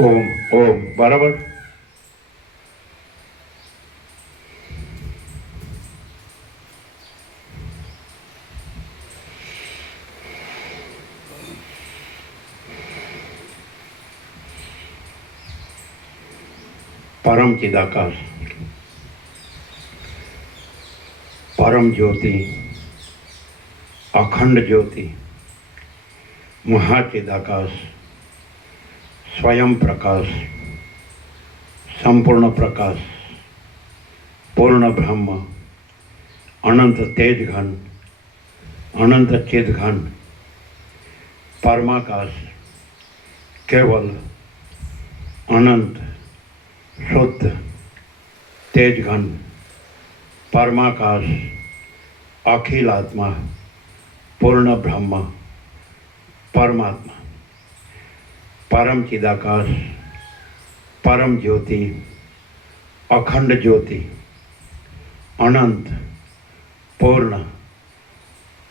ઓમ ઓમ બરાબર. પરમ ચિદાકાશ, પરમ જ્યોતિ, અખંડ જ્યોતિ, મહાચિદાકાશ, સ્વયં પ્રકાશ, સંપૂર્ણ પ્રકાશ, પૂર્ણ બ્રહ્મ, અનંત તેજઘન, અનંત ચિદઘન, પરમાકાશ, કેવલ, અનંત, શુદ્ધ, તેજઘન, પરમાકાશ, અખિલાત્મા, પૂર્ણ બ્રહ્મ, પરમાત્મા, પરમ ચિદાકાશ, પરમ જ્યોતિ, અખંડ જ્યોતિ, અનંત, પૂર્ણ,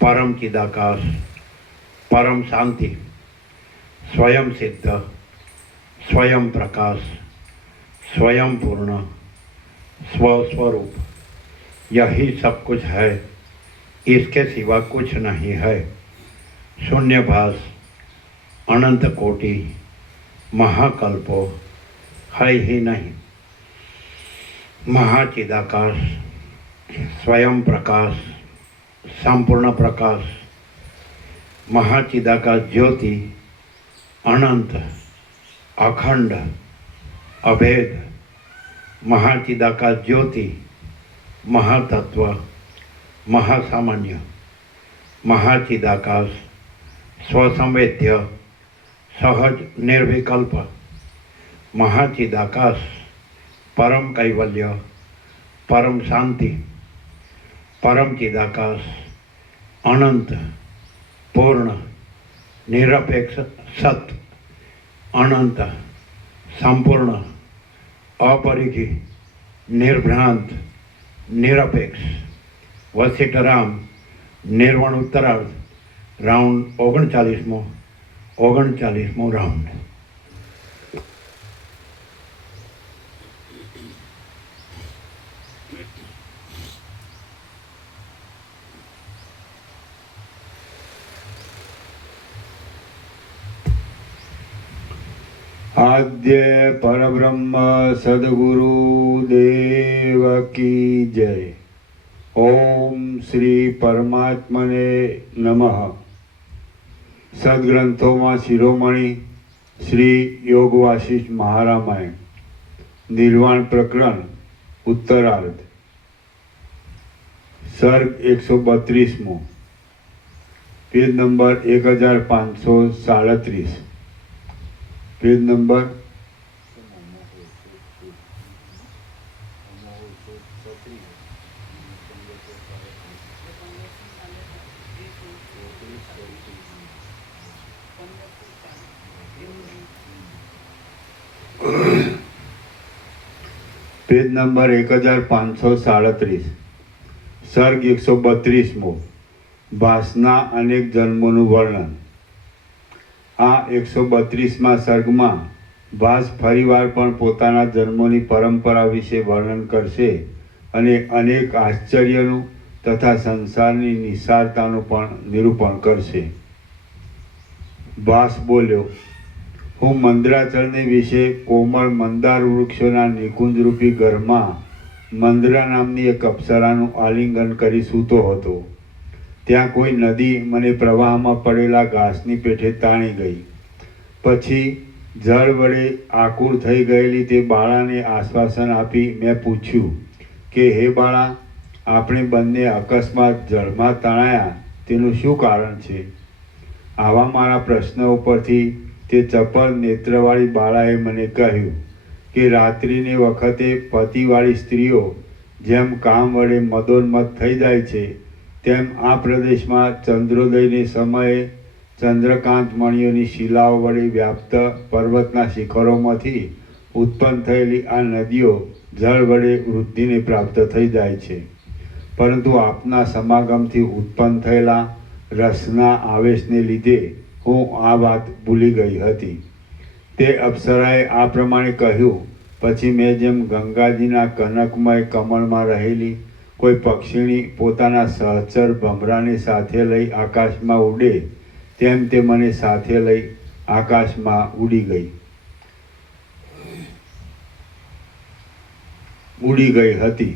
પરમ ચિદાકાશ, પરમ શાંતિ, स्वयं सिद्ध, स्वयं प्रकाश, स्वयं पूर्ण, स्वस्वरूप, यही सब कुछ है, इसके सिवा कुछ नहीं है। शून्यभास, अनंत कोटि, महाकल्पो है ही नहीं। महाचिदाकाश, स्वयं प्रकाश, संपूर्ण प्रकाश, महाचिदाकाश ज्योति, अनंत, अखंड, अभेद, महाचिदाकाश ज्योति, महातत्व, महासामान्य, महाचिदाकाश, स्वसंवेद्य, सहज निर्विकल्प, महाचिदाकाश, परम कैवल्य, परम शांति, परम चिदाकाश, अनंत, पूर्ण, निरपेक्ष सत, अनंत, संपूर्ण, अपरिधि, निर्भ्रांत, निरपेक्ष, वसिटराम, निर्वण उत्तरार्ध, राउंड 39મો રાઉન્ડ. आद्य परब्रह्म सद्गुरु देव की जय. ओम श्री परमात्मने नमः. सद्ग्रंथों शिरोमणि श्री योग वासिष्ठ महारामायण निर्वाण प्रकरण उत्तरार्ध सर्ग 132 पेज नंबर 1537 पेज नंबर 1537 सर्ग 132 ભાસના અનેક જન્મોનું વર્ણન. આ 132મા સર્ગમાં ભાસ ફરીવાર પણ પોતાના જન્મોની પરંપરા વિશે વર્ણન કરશે અને અનેક આશ્ચર્યનું તથા સંસારની નિસારતાનું પણ નિરૂપણ કરશે. ભાસ બોલ્યો, હું મંદરાચળને વિશે કોમળ મંદાર વૃક્ષોના નિકુંજરૂપી ઘરમાં મંદરા નામની એક અપ્સરાનું આલિંગન કરી સૂતો હતો. ત્યાં કોઈ નદી મને પ્રવાહમાં પડેલા ઘાસની પેઠે તાણી ગઈ. પછી જળ વડે આકુર થઈ ગયેલી તે બાળાને આશ્વાસન આપી મેં પૂછ્યું કે હે બાળા, આપણે બંને અકસ્માત જળમાં તણાયા તેનું શું કારણ છે? આવા મારા પ્રશ્ન ઉપરથી તે ચપળ નેત્રવાળી બાળાએ મને કહ્યું કે રાત્રિની વખતે પતિવાળી સ્ત્રીઓ જેમ કામ વડે મદોન્મત્ત થઈ જાય છે, તેમ આ પ્રદેશમાં ચંદ્રોદયને સમયે ચંદ્રકાંત મણિઓની શિલાઓ વડે વ્યાપ્ત પર્વતના શિખરોમાંથી ઉત્પન્ન થયેલી આ નદીઓ જળ વડે વૃદ્ધિને પ્રાપ્ત થઈ જાય છે. પરંતુ આપના સમાગમથી ઉત્પન્ન થયેલા રસના આવેશને લીધે હું આ વાત ભૂલી ગઈ હતી. તે અપ્સરાએ આ પ્રમાણે કહ્યું. પછી મેં જેમ ગંગાજીના કનકમય કમળમાં રહેલી કોઈ પક્ષીણી પોતાના સહચર ભમરાને સાથે લઈ આકાશમાં ઉડે તેમ તે મને સાથે લઈ આકાશમાં ઉડી ગઈ હતી.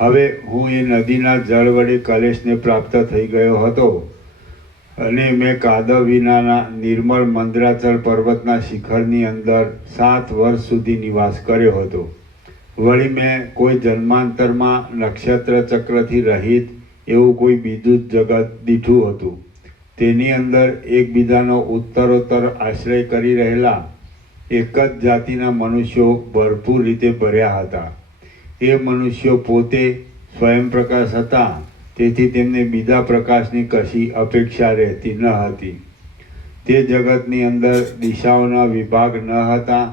હવે હું એ નદીના જળ વડે કલેશને પ્રાપ્ત થઈ ગયો હતો અને મેં કાદવ વિનાના નિર્મળ મંદરાચલ પર્વતના શિખરની અંદર 7 વર્ષ સુધી નિવાસ કર્યો હતો. વળી મેં કોઈ જન્માંતરમાં નક્ષત્ર ચક્રથી રહિત એવું કોઈ બીજું જ જગત દીઠું હતું. તેની અંદર એકબીજાનો ઉત્તરોત્તર આશ્રય કરી રહેલા એક જ જાતિના મનુષ્યો ભરપૂર રીતે ભર્યા હતા. એ મનુષ્યો પોતે સ્વયં પ્રકાશ હતા, તેથી તેમને બીજા પ્રકાશની કશી અપેક્ષા રહેતી ન હતી. તે જગતની અંદર દિશાઓના વિભાગ ન હતા,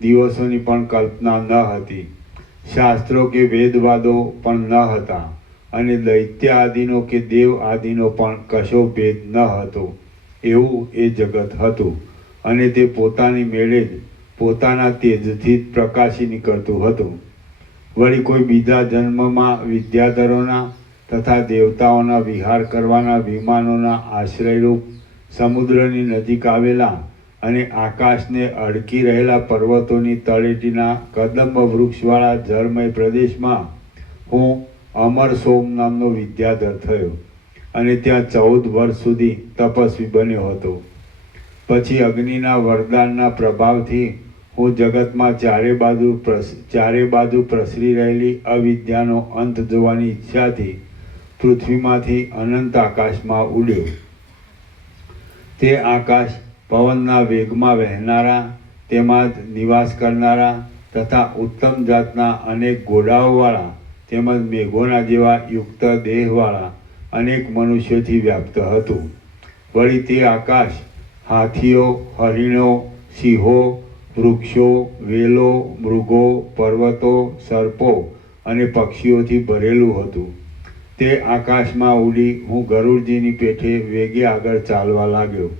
દિવસોની પણ કલ્પના ન હતી, શાસ્ત્રો કે વેદવાદો પણ ન હતા, અને દૈત્ય આદિનો કે દેવ આદિનો પણ કશો ભેદ ન હતો. એવું એ જગત હતું, અને તે પોતાની મેળે જ પોતાના તેજથી જ પ્રકાશી નીકળતું હતું. વળી કોઈ બીજા જન્મમાં વિદ્યાધરોના તથા દેવતાઓના વિહાર કરવાના વિમાનોના આશ્રયરૂપ સમુદ્રની નજીક આવેલા અને આકાશને અડકી રહેલા પર્વતોની તળેટીના કદંબ વૃક્ષવાળા જળમય પ્રદેશમાં હું અમર સોમ નામનો વિદ્યાધર થયો અને ત્યાં 14 વર્ષ સુધી તપસ્વી બન્યો હતો. પછી અગ્નિના વરદાનના પ્રભાવથી હું જગતમાં ચારે બાજુ પ્રસરી રહેલી અવિદ્યાનો અંત જોવાની ઈચ્છાથી પૃથ્વીમાંથી અનંત આકાશમાં ઉડ્યો. તે આકાશ પવનના વેગમાં વહેનારા, તેમાં જ નિવાસ કરનારા તથા ઉત્તમ જાતના અનેક ઘોડાઓવાળા તેમજ મેઘોના જેવા યુક્ત દેહવાળા અનેક મનુષ્યોથી વ્યાપ્ત હતું. વળી તે આકાશ હાથીઓ, હરિણો, સિંહો, વૃક્ષો, વેલો, મૃગો, પર્વતો, સર્પો અને પક્ષીઓથી ભરેલું હતું. તે આકાશમાં ઉડી હું ગરુડજીની પેઠે વેગે આગળ ચાલવા લાગ્યો.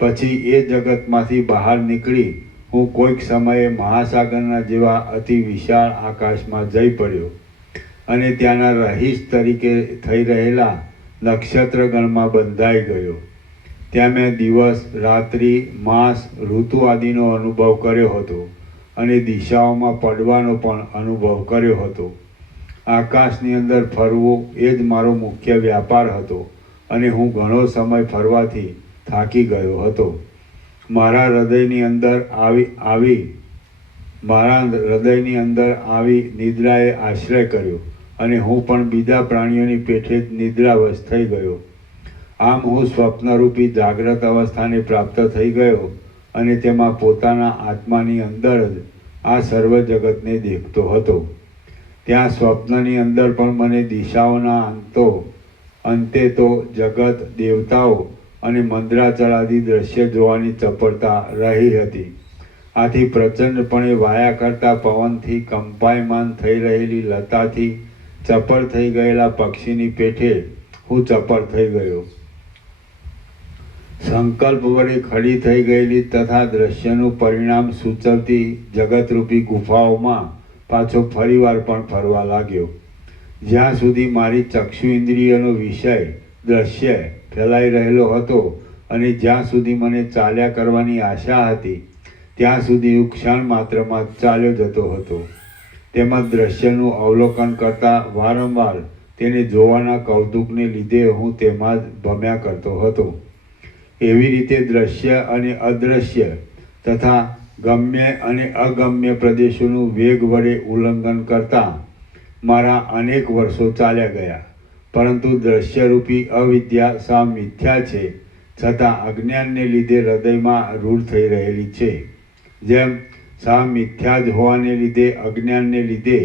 પછી એ જગતમાંથી બહાર નીકળી હું કોઈક સમયે મહાસાગરના જેવા અતિ વિશાળ આકાશમાં જઈ પડ્યો અને ત્યાંના રહીશ તરીકે થઈ રહેલા નક્ષત્રગણમાં બંધાઈ ગયો. ત્યાં મેં દિવસ, રાત્રિ, માસ, ઋતુ આદિનો અનુભવ કર્યો હતો અને દિશાઓમાં પડવાનો પણ અનુભવ કર્યો હતો. આકાશની અંદર ફરવું એ જ મારો મુખ્ય વ્યાપાર હતો અને હું ઘણો સમય ફરવાથી થાકી ગયો હતો. મારા હૃદયની અંદર આવી નિદ્રાએ આશ્રય કર્યો અને હું પણ બીજા પ્રાણીઓની પેઠે જ નિદ્રાવશ થઈ ગયો. આમ હું સ્વપ્નરૂપી જાગ્રત અવસ્થાને પ્રાપ્ત થઈ ગયો અને તેમાં પોતાના આત્માની અંદર જ આ સર્વ જગતને દેખતો હતો. ત્યાં સ્વપ્નની અંદર પણ મને દિશાઓના અંતે તો જગત, દેવતાઓ અને મંદરાચળ આદિ દ્રશ્ય જોવાની ચપળતા રહી હતી. આથી પ્રચંડપણે વાયા કરતા પવનથી કંપાયમાન થઈ રહેલી લતાથી ચપળ થઈ ગયેલા પક્ષીની પેઠે હું ચપળ થઈ ગયો. સંકલ્પ વડે ખડી થઈ ગયેલી તથા દ્રશ્યનું પરિણામ સૂચવતી જગતરૂપી ગુફાઓમાં પાછો ફરીવાર પણ ફરવા લાગ્યો. જ્યાં સુધી મારી ચક્ષુ ઇન્દ્રિયનો વિષય દ્રશ્ય ફેલાઈ રહેલો હતો અને જ્યાં સુધી મને ચાલ્યા કરવાની આશા હતી ત્યાં સુધી હું ક્ષણ માત્રમાં ચાલ્યો જતો હતો. તેમજ દ્રશ્યનું અવલોકન કરતાં વારંવાર તેને જોવાના કૌતુકને લીધે હું તેમાં જ ભમ્યા કરતો હતો. એવી રીતે દ્રશ્ય અને અદૃશ્ય તથા ગમ્ય અને અગમ્ય પ્રદેશોનું વેગ વડે ઉલ્લંઘન કરતાં મારા અનેક વર્ષો ચાલ્યા ગયા. પરંતુ દ્રશ્યરૂપી અવિદ્યા સાવ મિથ્યા છે, છતાં અજ્ઞાનને લીધે હૃદયમાં રૂઢ થઈ રહેલી છે. જેમ સાવ મિથ્યા જ હોવાને લીધે અજ્ઞાનને લીધે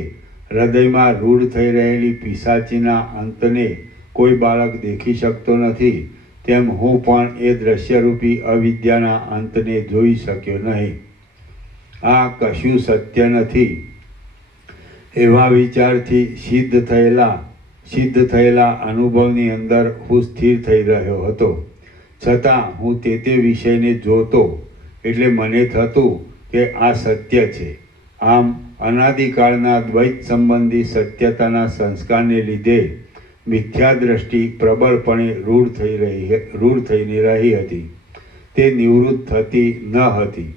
હૃદયમાં રૂઢ થઈ રહેલી પિશાચીના અંતને કોઈ બાળક દેખી શકતો નથી, તેમ હું પણ એ દ્રશ્યરૂપી અવિદ્યાના અંતને જોઈ શક્યો નહીં. આ કશું સત્ય નથી એવા વિચારથી સિદ્ધ થયેલા અનુભવની અંદર હું સ્થિર થઈ રહ્યો હતો. છતાં હું તે વિષયને જોતો એટલે મને થતું કે આ સત્ય છે. આમ અનાદિકાળના દ્વૈત સંબંધી સત્યતાના સંસ્કારને લીધે મિથ્યા દ્રષ્ટિ પ્રબળપણે રૂઢ થઈને રહી હતી. તે નિવૃત્ત થતી ન હતી.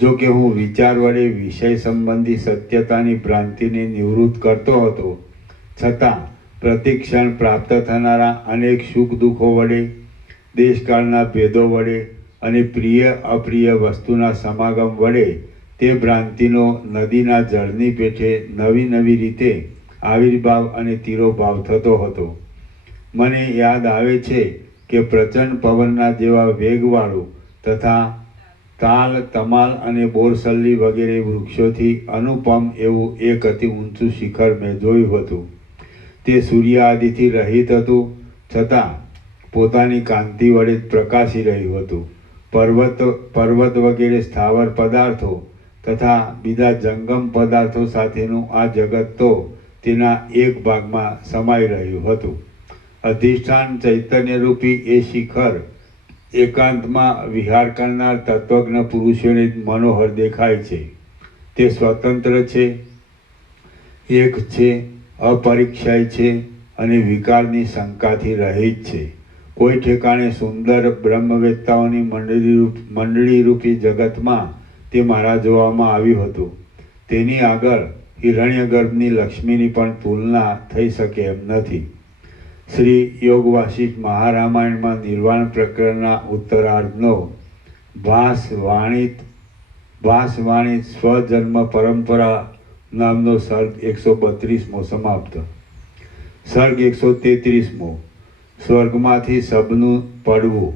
જો કે હું વિચાર વડે વિષય સંબંધી સત્યતાની ભ્રાંતિને નિવૃત્ત કરતો હતો, છતાં પ્રતિક્ષણ પ્રાપ્ત થનારા અનેક સુખ દુઃખો વડે, દેશકાળના ભેદો વડે અને પ્રિય અપ્રિય વસ્તુના સમાગમ વડે તે ભ્રાંતિનો નદીના જળની પેઠે નવી નવી રીતે આવિર્ભાવ અને તિરોભાવ થતો હતો. મને યાદ આવે છે કે પ્રચંડ પવનના જેવા વેગવાળું તથા તાલ, તમાલ અને બોરસલ્લી વગેરે વૃક્ષોથી અનુપમ એવું એક અતિ ઊંચું શિખર મેં જોયું હતું. તે સૂર્ય આદિથી રહિત હતું, છતાં પોતાની કાંતિ વડે જ પ્રકાશી રહ્યું હતું. પર્વત વગેરે સ્થાવર પદાર્થો તથા બીજા જંગમ પદાર્થો સાથેનું આ જગત તો તેના એક ભાગમાં સમાઈ રહ્યું હતું. અધિષ્ઠાન ચૈતન્યરૂપી એ શિખર એકાંતમાં વિહાર કરનાર તત્વજ્ઞ પુરુષોને જ મનોહર દેખાય છે. તે સ્વતંત્ર છે, એક છે, અપરિક્ષય છે અને વિકારની શંકાથી રહિત છે. કોઈ ઠેકાણે સુંદર બ્રહ્મવેત્તાઓની મંડળીરૂપી જગતમાં તે મારા જોવામાં આવ્યું હતું. તેની આગળ હિરણ્યગર્ભની લક્ષ્મીની પણ તુલના થઈ શકે એમ નથી. શ્રી યોગ વાસિષ્ઠ મહારામાયણમાં નિર્વાણ પ્રકરણના ઉત્તરાર્ધનો ભાસવાણી સ્વજન્મ પરંપરા નામનો સર્ગ 132મો સમાપ્ત. સર્ગ 133મો સ્વર્ગમાંથી સબનું પડવું.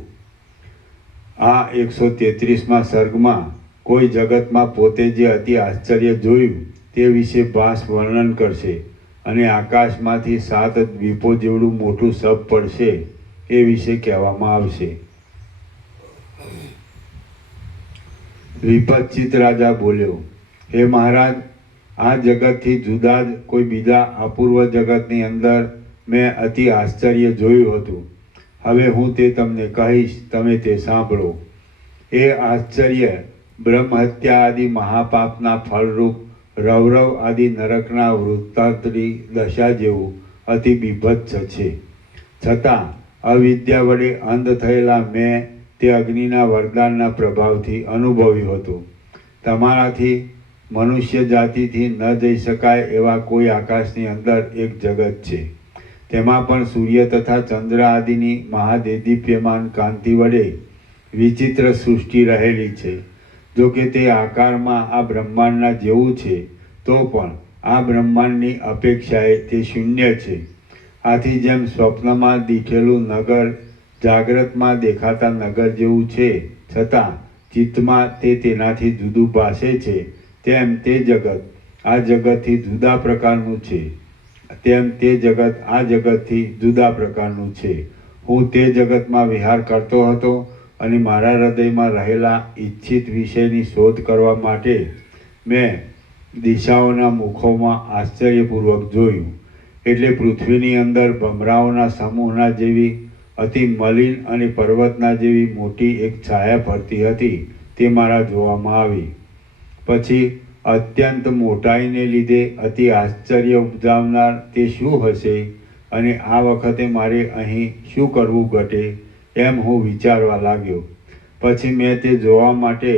આ 133મા સર્ગમાં કોઈ જગતમાં પોતે જે અતિ આશ્ચર્ય જોયું તે વિશે ભાસ વર્ણન કરશે અને આકાશમાંથી 7 દ્વીપો જેવડું મોટું સબ પડશે એ વિશે કહેવામાં આવશે. વિપચ્ચિત રાજા બોલ્યો, હે મહારાજ, આ જગતથી જુદા જ કોઈ બીજા અપૂર્વ જગતની અંદર મેં અતિ આશ્ચર્ય જોયું હતું. હવે હું તે તમને કહીશ, તમે તે સાંભળો. એ આશ્ચર્ય બ્રહ્મહત્યા આદિ મહાપાપના ફળરૂપ રૌરવ આદિ નરકના વૃત્તાંતની દશા જેવું અતિ બીભત્સ છે. છતાં અવિદ્યા વડે અંધ થયેલા મેં તે અગ્નિના વરદાનના પ્રભાવથી અનુભવ્યું હતું. તમારાથી મનુષ્ય જાતિથી ન જઈ શકાય એવા કોઈ આકાશની અંદર એક જગત છે. તેમાં પણ સૂર્ય તથા ચંદ્ર આદિની મહાદેદીપ્યમાન કાંતિ વડે વિચિત્ર સૃષ્ટિ રહેલી છે. જો કે તે આકારમાં આ બ્રહ્માંડના જેવું છે, તો પણ આ બ્રહ્માંડની અપેક્ષાએ તે શૂન્ય છે. આથી જેમ સ્વપ્નમાં દીઠેલું નગર જાગ્રતમાં દેખાતા નગર જેવું છે, છતાં ચિત્તમાં તે તેનાથી જુદું ભાસે છે, તેમ તે જગત આ જગતથી જુદા પ્રકારનું છે. તેમ તે જગત આ જગતથી જુદા પ્રકારનું છે. હું તે જગતમાં વિહાર કરતો હતો અને મારા હૃદયમાં રહેલા ઈચ્છિત વિષયની શોધ કરવા માટે મેં દિશાઓના મુખોમાં આશ્ચર્યપૂર્વક જોયું. એટલે પૃથ્વીની અંદર ભમરાઓના સમૂહના જેવી અતિ મલિન અને પર્વતના જેવી મોટી એક છાયા ફરતી હતી, તે મારા જોવામાં આવી. પછી અત્યંત મોટાઈને લીધે અતિ આશ્ચર્ય ઉપજાવનાર તે શું હશે અને આ વખતે મારે અહીં શું કરવું ઘટે એમ હું વિચારવા લાગ્યો. પછી મેં તે જોવા માટે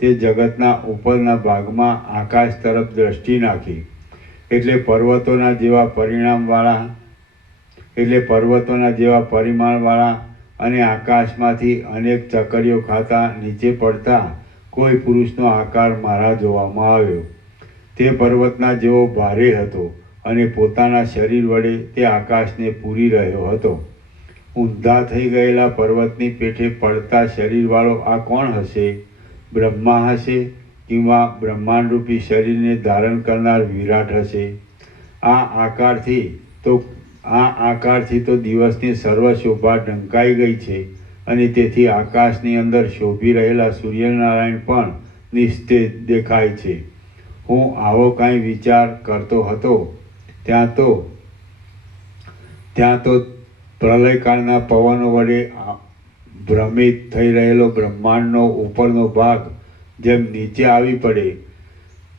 તે જગતના ઉપરના ભાગમાં આકાશ તરફ દ્રષ્ટિ નાખી. એટલે પર્વતોના જેવા પરિમાણવાળા અને આકાશમાંથી અનેક ચકરીઓ ખાતા નીચે પડતા કોઈ પુરુષનો આકાર મારા જોવામાં આવ્યો. તે પર્વતના જેવો ભારે હતો અને પોતાના શરીર વડે તે આકાશને પૂરી રહ્યો હતો. ઊંધા થઈ ગયેલા પર્વતની પેઠે પડતા શરીરવાળો આ કોણ હશે? બ્રહ્મા હશે કિંવા બ્રહ્માંડરૂપી શરીરને ધારણ કરનાર વિરાટ હશે? આ આકારથી તો દિવસની સર્વ શોભા ઢંકાઈ ગઈ છે અને તેથી આકાશની અંદર શોભી રહેલા સૂર્યનારાયણ પણ નિસ્તેજ દેખાય છે. હું આવો કાંઈ વિચાર કરતો હતો ત્યાં તો પ્રલયકાળના પવનો વડે ભ્રમિત થઈ રહેલો બ્રહ્માંડનો ઉપરનો ભાગ જેમ નીચે આવી પડે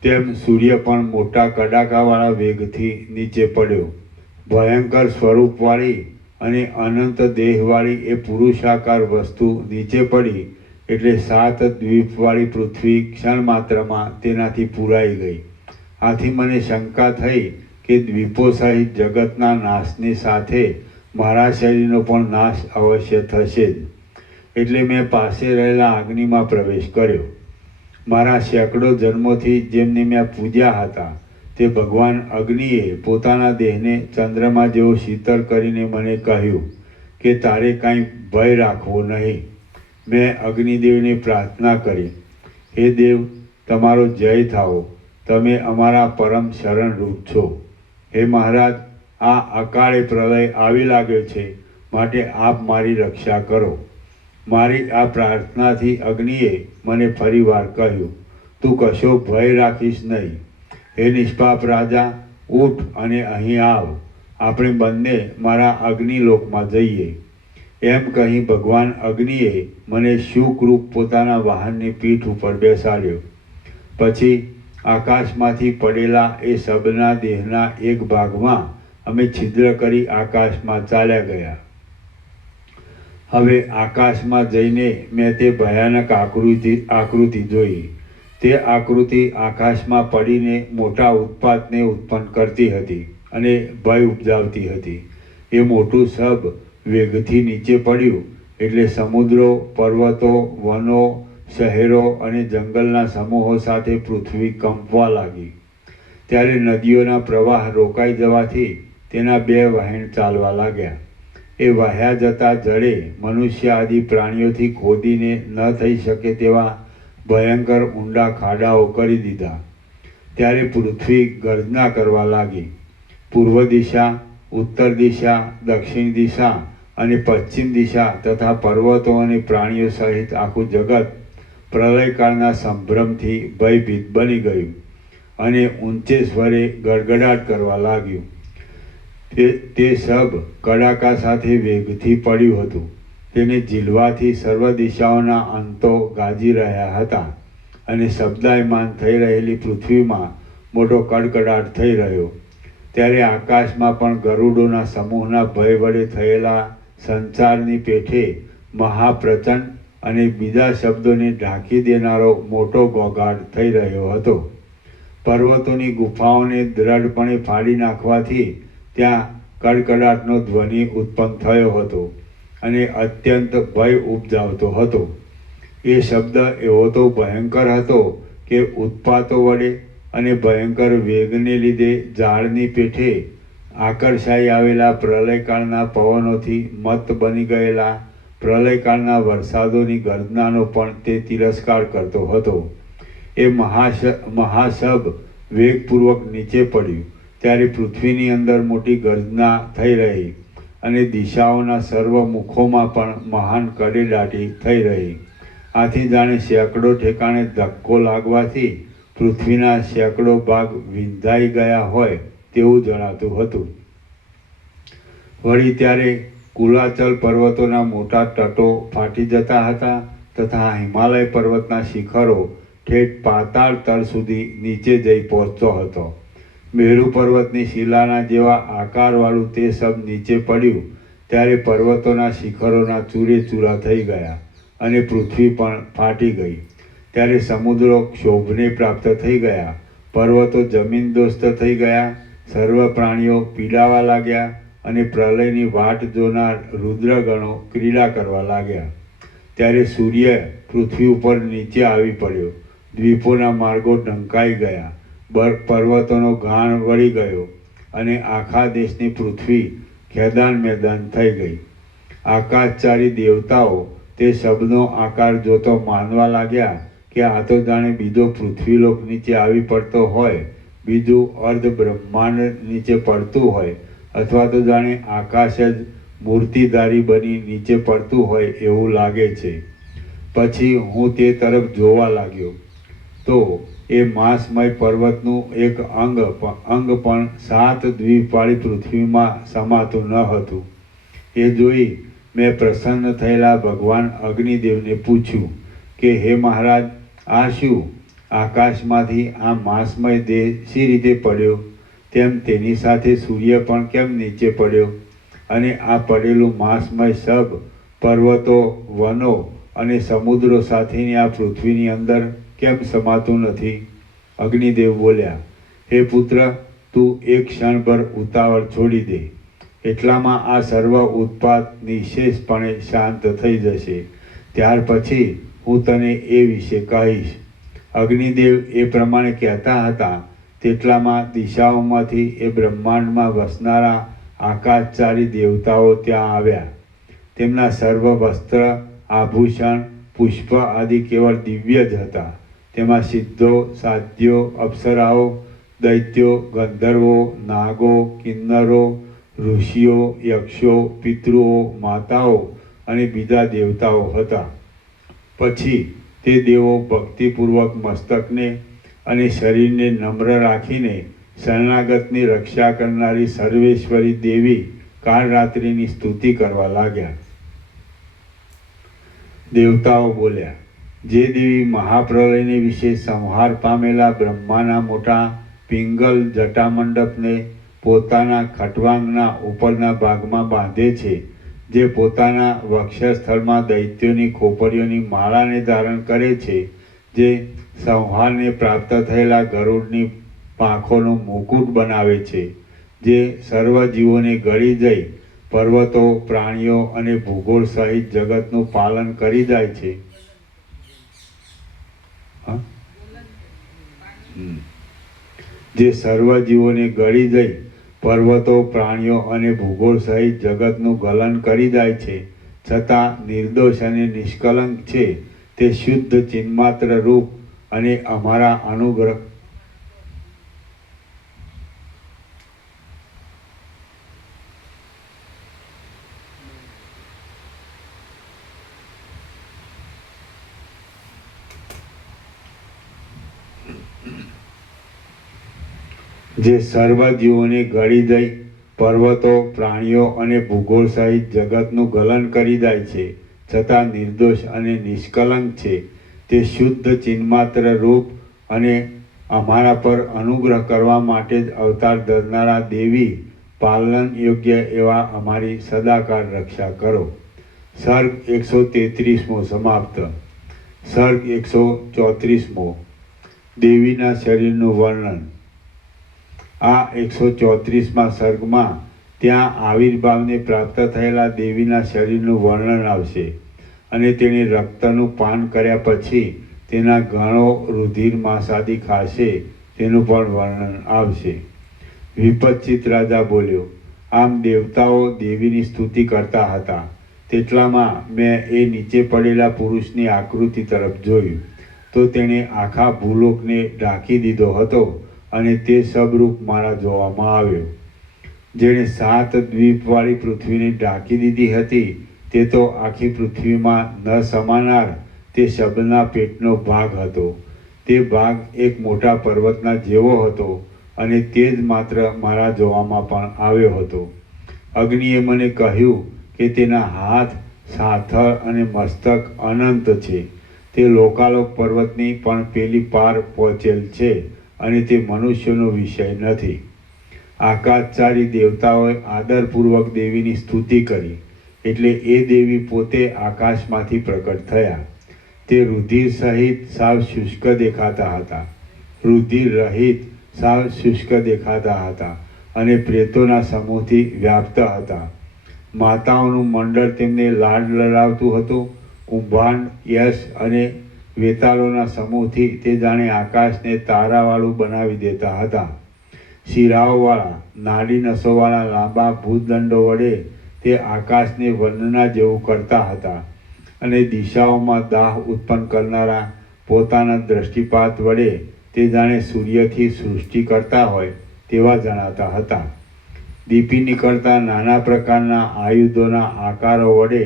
તેમ સૂર્ય પણ મોટા કડાકાવાળા વેગથી નીચે પડ્યો. ભયંકર સ્વરૂપવાળી અને અનંત દેહવાળી એ પુરુષાકાર વસ્તુ નીચે પડી એટલે 7 દ્વીપવાળી પૃથ્વી ક્ષણ માત્રમાં તેનાથી પૂરાઈ ગઈ. આથી મને શંકા થઈ કે દ્વીપો સહિત જગતના નાશની સાથે મારા શરીરનો પણ નાશ અવશ્ય થશે જ. એટલે મેં પાસે રહેલા અગ્નિમાં પ્રવેશ કર્યો. મારા સેંકડો જન્મોથી જેમને મેં પૂજ્યા હતા તે ભગવાન અગ્નિએ પોતાના દેહને ચંદ્રમા જેવો શીતળ કરીને મને કહ્યું કે તારે કાંઈ ભય રાખવો નહીં. મેં અગ્નિદેવને પ્રાર્થના કરી, હે દેવ, તમારો જય થાઓ, તમે અમારા પરમ શરણરૂપ છો. હે મહારાજ, આ અકાળે પ્રલય આવી લાગ્યો છે, માટે આપ મારી રક્ષા કરો. મારી આ પ્રાર્થનાથી અગ્નિએ મને ફરીવાર કહ્યું, તું કશો ભય રાખીશ નહીં. હે નિષ્પાપ રાજા, ઉઠ અને અહીં આવ, આપણે બંને મારા અગ્નિલોકમાં જઈએ. એમ કહી ભગવાન અગ્નિએ મને શુકરૂપ પોતાના વાહનની પીઠ ઉપર બેસાડ્યો. પછી આકાશમાંથી પડેલા એ સબના દેહના એક ભાગમાં અમે છિદ્ર કરી આકાશમાં ચાલ્યા ગયા. હવે આકાશમાં જઈને મેં તે ભયાનક આકૃતિ જોઈ. તે આકૃતિ આકાશમાં પડીને મોટા ઉત્પાતને ઉત્પન્ન કરતી હતી અને ભય ઉપજાવતી હતી. એ મોટું સબ વેગથી નીચે પડ્યું એટલે સમુદ્રો, પર્વતો, વનો, શહેરો અને જંગલના સમૂહો સાથે પૃથ્વી કંપવા લાગી. ત્યારે નદીઓના પ્રવાહ રોકાઈ જવાથી તેના 2 વહેણ ચાલવા લાગ્યા. એ વહ્યા જતા જળે મનુષ્ય આદિ પ્રાણીઓથી ખોદીને ન થઈ શકે તેવા ભયંકર ઊંડા ખાડાઓ કરી દીધા. ત્યારે પૃથ્વી ગર્જના કરવા લાગી. પૂર્વ દિશા, ઉત્તર દિશા, દક્ષિણ દિશા અને પશ્ચિમ દિશા તથા પર્વતો અને પ્રાણીઓ સહિત આખું જગત પ્રલયકાળના સંભ્રમથી ભયભીત બની ગયું અને ઊંચે સ્વરે ગડગડાટ કરવા લાગ્યું. તે સબ કડાકા સાથે વેગથી પડ્યું હતું. તેને ઝીલવાથી સર્વ દિશાઓના અંતો ગાજી રહ્યા હતા અને શબ્દાયમાન થઈ રહેલી પૃથ્વીમાં મોટો કડકડાટ થઈ રહ્યો. ત્યારે આકાશમાં પણ ગરુડોના સમૂહના ભય વડે થયેલા સંચારની પેઠે મહાપ્રચંડ અને બીજા શબ્દોને ઢાંકી દેનારો મોટો ઘોંઘાટ થઈ રહ્યો હતો. પર્વતોની ગુફાઓને દ્રઢપણે ફાડી નાખવાથી ત્યાં કડકડાટનો ધ્વનિ ઉત્પન્ન થયો હતો અને અત્યંત ભય ઉપજાવતો હતો. એ શબ્દ એવો તો ભયંકર હતો કે ઉત્પાતો વડે અને ભયંકર વેગને લીધે ઝાડની પેઠે આકર્ષાઈ આવેલા પ્રલયકાળના પવનોથી મત્ત બની ગયેલા પ્રલયકાળના વરસાદોની ગર્જનાનો પણ તે તિરસ્કાર કરતો હતો. એ મહાસબ વેગપૂર્વક નીચે પડ્યું ત્યારે પૃથ્વીની અંદર મોટી ગર્જના થઈ રહી અને દિશાઓના સર્વ મુખોમાં પણ મહાન કડેડાટી થઈ રહી. આથી જાણે સેંકડો ઠેકાણે ધક્કો લાગવાથી પૃથ્વીના સેંકડો ભાગ વિંધાઈ ગયા હોય તેવું જણાતું હતું. વળી ત્યારે કુલાચલ પર્વતોના મોટા તટો ફાટી જતા હતા તથા હિમાલય પર્વતના શિખરો ઠેઠ પાતાળ તળ સુધી નીચે જઈ પહોંચતો હતો. મેરુ પર્વતની શિલાના જેવા આકારવાળું તે સબ નીચે પડ્યું ત્યારે પર્વતોના શિખરોના ચૂરે ચૂરા થઈ ગયા અને પૃથ્વી પણ ફાટી ગઈ. ત્યારે સમુદ્રો ક્ષોભને પ્રાપ્ત થઈ ગયા, પર્વતો જમીનદોસ્ત થઈ ગયા, સર્વ પ્રાણીઓ પીડાવા લાગ્યા અને પ્રલયની વાટ જોનાર રુદ્રગણો ક્રીડા કરવા લાગ્યા. ત્યારે સૂર્ય પૃથ્વી ઉપર નીચે આવી પડ્યો, દ્વીપોના માર્ગો ઢંકાઈ ગયા, પર્વતોનો ગાણ વળી ગયો અને આખા દેશની પૃથ્વી ખેદાન મેદાન થઈ ગઈ. આકાશચારી દેવતાઓ તે શબનો આકાર જોતો માનવા લાગ્યા કે આ તો જાણે બીજો પૃથ્વીલોક નીચે આવી પડતો હોય, બીજું અર્ધ બ્રહ્માંડ નીચે પડતું હોય, અથવા તો જાણે આકાશ જ મૂર્તિધારી બની નીચે પડતું હોય એવું લાગે છે. પછી હું તે તરફ જોવા લાગ્યો તો એ માંસમય પર્વતનું એક અંગ પણ 7 દ્વીપવાળી પૃથ્વીમાં સમાતું ન હતું. એ જોઈ મેં પ્રસન્ન થયેલા ભગવાન અગ્નિદેવને પૂછ્યું કે હે મહારાજ, આ શું? આકાશમાંથી આ માંસમય દેહ શી રીતે પડ્યો? તેમ તેની સાથે સૂર્ય પણ કેમ નીચે પડ્યો? અને આ પડેલું માંસમય સબ પર્વતો, વનો અને સમુદ્રો સાથેની આ પૃથ્વીની અંદર કેમ સમાતું નથી? અગ્નિદેવ બોલ્યા, હે પુત્ર, તું એક ક્ષણભર ઉતાવળ છોડી દે, એટલામાં આ સર્વ ઉત્પાત નિશેષપણે શાંત થઈ જશે. ત્યાર પછી હું તને એ વિશે કહીશ. અગ્નિદેવ એ પ્રમાણે કહેતા હતા તેટલામાં દિશાઓમાંથી એ બ્રહ્માંડમાં વસનારા આકાશચારી દેવતાઓ ત્યાં આવ્યા. તેમના સર્વ વસ્ત્ર, આભૂષણ, પુષ્પ આદિ કેવળ દિવ્ય જ હતા. તેમાં સિદ્ધો, સાધ્યો, અપ્સરાઓ, દૈત્યો, ગંધર્વો, નાગો, કિન્નરો, ઋષિઓ, યક્ષો, પિતૃઓ, માતાઓ અને બીજા દેવતાઓ હતા. પછી તે દેવો ભક્તિપૂર્વક મસ્તકને અને શરીરને નમ્ર રાખીને શરણાગતની રક્ષા કરનારી સર્વેશ્વરી દેવી કાળરાત્રિની સ્તુતિ કરવા લાગ્યા. દેવતાઓ બોલ્યા, જે દેવી મહાપ્રલયને વિશે સંહાર પામેલા બ્રહ્માના મોટા પિંગલ જટામંડપને પોતાના ખટવાંગના ઉપરના ભાગમાં બાંધે છે, જે પોતાના વક્ષસ્થળમાં દૈત્યોની ખોપરીઓની માળાને ધારણ કરે છે, જે સંહારને પ્રાપ્ત થયેલા ગરુડની પાંખોનું મુકુટ બનાવે છે, જે સર્વ જીવોને ગળી જઈ પર્વતો, પ્રાણીઓ અને ભૂગોળ સહિત જગતનું પાલન કરી જાય છે. જે સર્વ જીવોને ગળી જઈ પર્વતો, પ્રાણીઓ અને ભૂગોળ સહિત જગતનું ગલન કરી જાય છે, છતાં નિર્દોષ અને નિષ્કલંક છે, તે શુદ્ધ ચિન્માત્ર રૂપ અને અમારા અનુગ્રહ જે સર્વ જીવોને ગળી દઈ પર્વતો, પ્રાણીઓ અને ભૂગોળ સહિત જગતનું ગલન કરી જાય છે, છતાં નિર્દોષ અને નિષ્કલંક છે, તે શુદ્ધ ચિન્માત્ર રૂપ અને અમારા પર અનુગ્રહ કરવા માટે જ અવતાર ધરનારા દેવી, પાલન યોગ્ય એવા અમારી સદાકાળ રક્ષા કરો. સર્ગ 133મો સમાપ્ત. સર્ગ 134મો. દેવીના શરીરનું વર્ણન. આ 134મા સર્ગમાં ત્યાં આવિર્ભાવને પ્રાપ્ત થયેલા દેવીના શરીરનું વર્ણન આવશે અને તેણે રક્તનું પાન કર્યા પછી તેના ગણો રુધિર માંસાદિ ખાશે તેનું પણ વર્ણન આવશે. વિપચ્છિત રાજા બોલ્યો, આમ દેવતાઓ દેવીની સ્તુતિ કરતા હતા તેટલામાં મેં એ નીચે પડેલા પુરુષની આકૃતિ તરફ જોયું તો તેણે આખા ભૂલોકને ઢાંકી દીધો હતો અને તે સબરૂપ મારા જોવામાં આવ્યો. જેણે 7 દ્વીપવાળી પૃથ્વીને ઢાંકી દીધી હતી તે તો આખી પૃથ્વીમાં ન સમાનાર તે શબના પેટનો ભાગ હતો. તે ભાગ એક મોટા પર્વતના જેવો હતો અને તે જ માત્ર મારા જોવામાં પણ આવ્યો હતો. અગ્નિએ મને કહ્યું કે તેના હાથ, સાથળ અને મસ્તક અનંત છે. તે લોકાલોક પર્વતની પણ પેલી પાર પહોંચેલ છે અને તે મનુષ્યનો વિષય નથી. આકાશચારી દેવતાઓએ આદરપૂર્વક દેવીની સ્તુતિ કરી, એટલે એ દેવી પોતે આકાશમાંથી પ્રકટ થયા. તે રુધિર સહિત સાવ શુષ્ક દેખાતા હતા, રુધિર રહિત સાવ શુષ્ક દેખાતા હતા અને પ્રેતોના સમૂહથી વ્યાપ્ત હતા. માતાઓનું મંડળ તેમને લાડ લડાવતું હતું. કુંભાંડ, યશ અને વેતાળોના સમૂહથી તે જાણે આકાશને તારાવાળું બનાવી દેતા હતા. શિરાઓવાળા, નાડી નસોવાળા લાંબા ભૂદંડો વડે તે આકાશને વનના જેવું કરતા હતા અને દિશાઓમાં દાહ ઉત્પન્ન કરનારા પોતાના દ્રષ્ટિપાત વડે તે જાણે સૂર્યથી સૃષ્ટિ કરતા હોય તેવા જણાતા હતા. દીપી નીકળતા નાના પ્રકારના આયુધોના આકારો વડે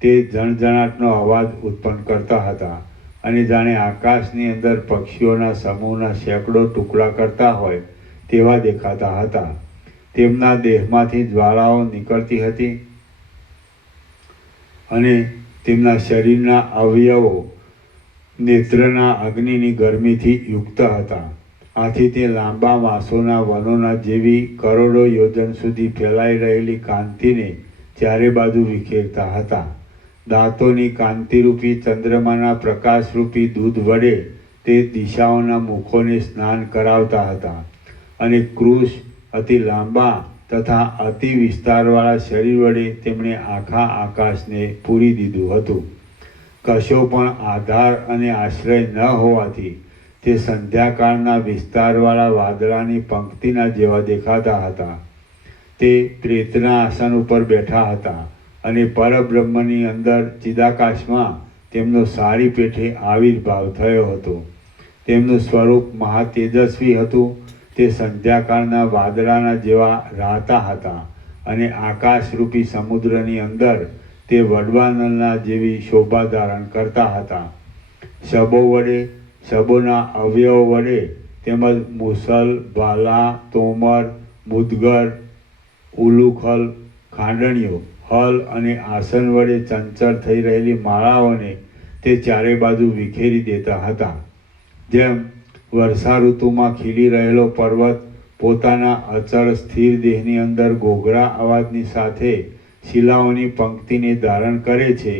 તે જણજણાટનો અવાજ ઉત્પન્ન કરતા હતા અને જાણે આકાશની અંદર પક્ષીઓના સમૂહના સેંકડો ટુકડા કરતા હોય તેવા દેખાતા હતા. તેમના દેહમાંથી જ્વાળાઓ નીકળતી હતી અને તેમના શરીરના અવયવો નેત્રના અગ્નિની ગરમીથી યુક્ત હતા. આથી તે લાંબા વાંસોના વનોના જેવી કરોડો યોજન સુધી ફેલાઈ રહેલી કાંતિને ચારે બાજુ વિખેરતા હતા. દાંતોની કાંતિરૂપી ચંદ્રમાના પ્રકાશરૂપી દૂધ વડે તે દિશાઓના મુખોને સ્નાન કરાવતા હતા. અને કૃશ અતિ લાંબા તથા અતિ વિસ્તારવાળા શરીર વડે તેમણે આખા આકાશને પૂરી દીધું હતું. કશો પણ આધાર અને આશ્રય ન હોવાથી તે સંધ્યાકાળના વિસ્તારવાળા વાદળાની પંક્તિના જેવા દેખાતા હતા. તે પ્રેતના આસન ઉપર બેઠા હતા અને પરબ્રહ્મની અંદર ચિદાકાશમાં તેમનો સારી પેઠે આવિર્ભાવ થયો હતો. તેમનું સ્વરૂપ મહા તેજસ્વી હતું. તે સંધ્યાકાળના વાદળાના જેવા રાતા હતા અને આકાશરૂપી સમુદ્રની અંદર તે વડવાનળના જેવી શોભા ધારણ કરતા હતા. શબો વડે, શબોના અવયવો વડે તેમજ મુસલ, ભાલા, તોમર, મુદગર, ઉલુખલ, ખાંડણીઓ, હલ અને આસન વડે ચંચળ થઈ રહેલી માળાઓને તે ચારે બાજુ વિખેરી દેતા હતા. જેમ વર્ષા ઋતુમાં ખીલી રહેલો પર્વત પોતાના અચળ સ્થિર દેહની અંદર ઘોઘરા અવાજની સાથે શિલાઓની પંક્તિને ધારણ કરે છે,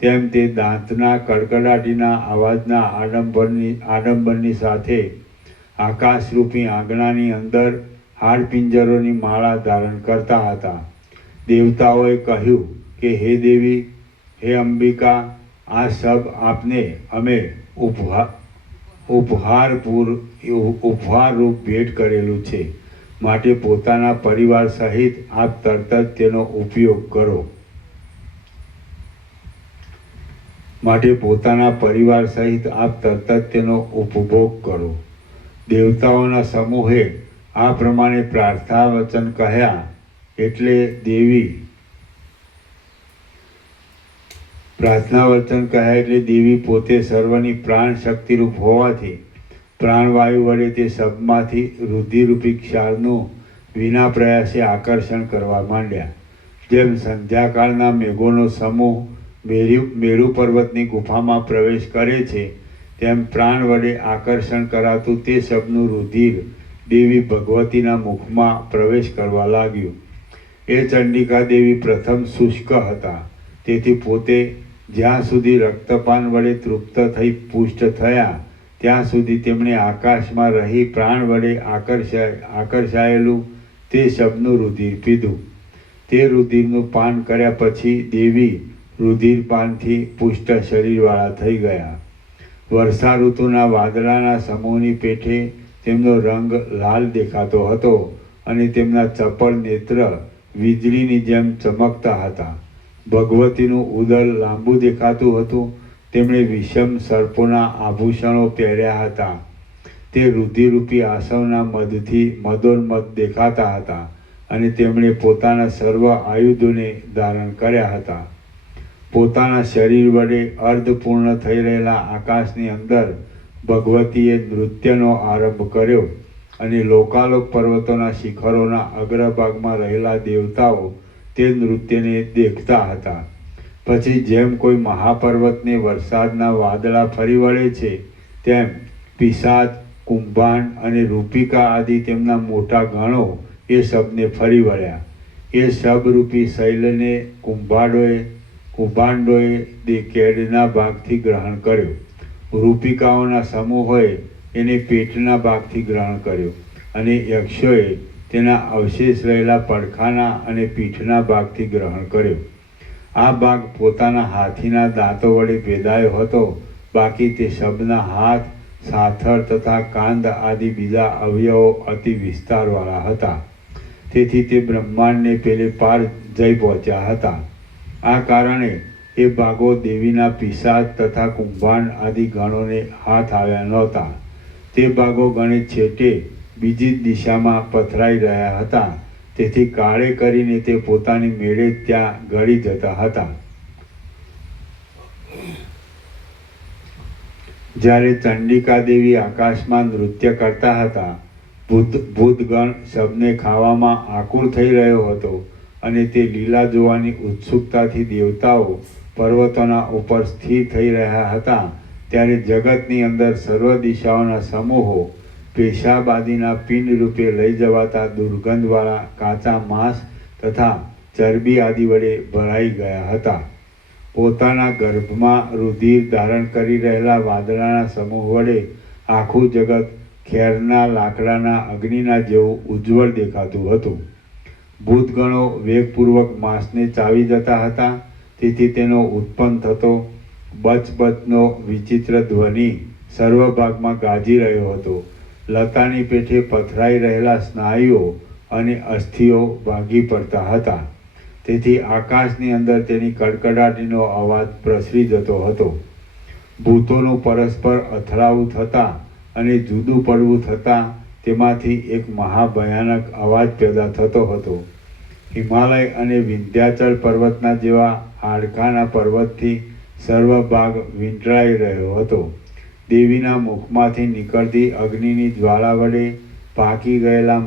તેમ તે દાંતના કડકડાટીના અવાજના આડંબરની સાથે આકાશરૂપી આંગણાની અંદર હાડપિંજરોની માળા ધારણ કરતા હતા. દેવતાઓએ કહ્યું કે હે દેવી, હે અંબિકા, આ સબ આપને અમે ઉપહારરૂપ ભેટ કરેલું છે. માટે પોતાના પરિવાર સહિત આપ તરત જ તેનો ઉપયોગ કરો. ઉપભોગ કરો. દેવતાઓના સમૂહે આ પ્રમાણે પ્રાર્થના વચન કહ્યા એટલે દેવી પોતે સર્વની પ્રાણ શક્તિરૂપ હોવાથી પ્રાણવાયુ વડે તે શબમાંથી રુધિરૂપી ક્ષારનું વિના પ્રયાસે આકર્ષણ કરવા માંડ્યા. જેમ સંધ્યાકાળના મેઘોનો સમૂહ મેરુ પર્વતની ગુફામાં પ્રવેશ કરે છે, તેમ પ્રાણ વડે આકર્ષણ કરાતું તે શબનું રુધિર દેવી ભગવતીના મુખમાં પ્રવેશ કરવા લાગ્યું. એ ચંડિકા દેવી પ્રથમ શુષ્ક હતા. તેથી પોતે જ્યાં સુધી રક્તપાન વડે તૃપ્ત થઈ પુષ્ટ થયા ત્યાં સુધી તેમણે આકાશમાં રહી પ્રાણ વડે આકર્ષાયેલું તે શબનું રુધિર પીધું. તે રુધિરનું પાન કર્યા પછી દેવી રુધિરપાનથી પુષ્ટ શરીરવાળા થઈ ગયા. વર્ષા ઋતુના વાદળાના સમૂહની પેઠે તેમનો રંગ લાલ દેખાતો હતો અને તેમના ચપળ નેત્ર વીજળીની જેમ ચમકતા હતા. ભગવતીનું ઉદર લાંબુ દેખાતું હતું. તેમણે વિષમ સર્પોના આભૂષણો પહેર્યા હતા. તે રુધિરરૂપી આસવના મદથી મદોન્મદ દેખાતા હતા અને તેમણે પોતાના સર્વ આયુધોને ધારણ કર્યા હતા. પોતાના શરીર વડે અર્ધપૂર્ણ થઈ રહેલા આકાશની અંદર ભગવતીએ નૃત્યનો આરંભ કર્યો અને લોકાલોક પર્વતોના શિખરોના અગ્રભાગમાં રહેલા દેવતાઓ તે નૃત્યને દેખતા હતા. પછી જેમ કોઈ મહાપર્વતને વરસાદના વાદળા ફરી વળે છે, તેમ પિશાચ, કુંભાંડ અને રૂપિકા આદિ તેમના મોટા ગણો એ શબને ફરી વળ્યા. એ શબરૂપી શૈલને કુંભાંડોએ કેડના ભાગથી ગ્રહણ કર્યો. રૂપિકાઓના સમૂહોએ એને પેટના ભાગથી ગ્રહણ કર્યો અને યક્ષોએ તેના અવશેષ રહેલા પડખાના અને પીઠના ભાગથી ગ્રહણ કર્યો. આ ભાગ પોતાના હાથીના દાંતો વડે ભેદાયો હતો. બાકી તે શબના હાથ, સાથળ તથા કાંદ આદિ બીજા અવયવો અતિ વિસ્તારવાળા હતા. તેથી તે બ્રહ્માંડને પેલે પાર જઈ પહોંચ્યા હતા. આ કારણે એ ભાગો દેવીના પિશાચ તથા કુંભાંડ આદિ ગણોને હાથ આવ્યા નહોતા. તે ભાગો ગણે છેટે બીજી જ દિશામાં પથરાઈ રહ્યા હતા. તેથી કાળે કરીને તે પોતાની મેળે ત્યાં ગળી જતા હતા. જ્યારે ચંડિકા દેવી આકાશમાં નૃત્ય કરતા હતા, ભૂતગણ શબને ખાવામાં આકુળ થઈ રહ્યો હતો અને તે લીલા જોવાની ઉત્સુકતાથી દેવતાઓ પર્વતોના ઉપર સ્થિર થઈ રહ્યા હતા ત્યારે જગતની અંદર સર્વ દિશાઓના સમૂહો પેશાબ આદિના પિંડ રૂપે લઈ જવાતા દુર્ગંધવાળા કાચા માંસ તથા ચરબી આદિ વડે ભરાઈ ગયા હતા. પોતાના ગર્ભમાં રુધિર ધારણ કરી રહેલા વાદળાના સમૂહ વડે આખું જગત ખેરના લાકડાના અગ્નિના જેવું ઉજ્જવળ દેખાતું હતું. ભૂતગણો વેગપૂર્વક માંસને ચાવી જતા હતા, તેથી તેનો ઉત્પન્ન થતો બચબચનો વિચિત્ર ધ્વનિ સર્વ ભાગમાં ગાજી રહ્યો હતો. લતાની પેઠે પથરાઈ રહેલા સ્નાયુઓ અને અસ્થિઓ ભાગી પડતા હતા, તેથી આકાશની અંદર તેની કડકડાટીનો અવાજ પ્રસરી જતો હતો. ભૂતોનું પરસ્પર અથડાવું થતાં અને જુદું પડવું થતાં તેમાંથી એક મહાભયાનક અવાજ પેદા થતો હતો. હિમાલય અને વિંધ્યાચલ પર્વતના જેવા હાડકાના પર્વતથી સર્વ ભાગ વીંટળાઈ રહ્યો હતો. દેવીના મુખમાંથી નીકળતી અગ્નિની જ્વાળા વડે પાકી ગયેલા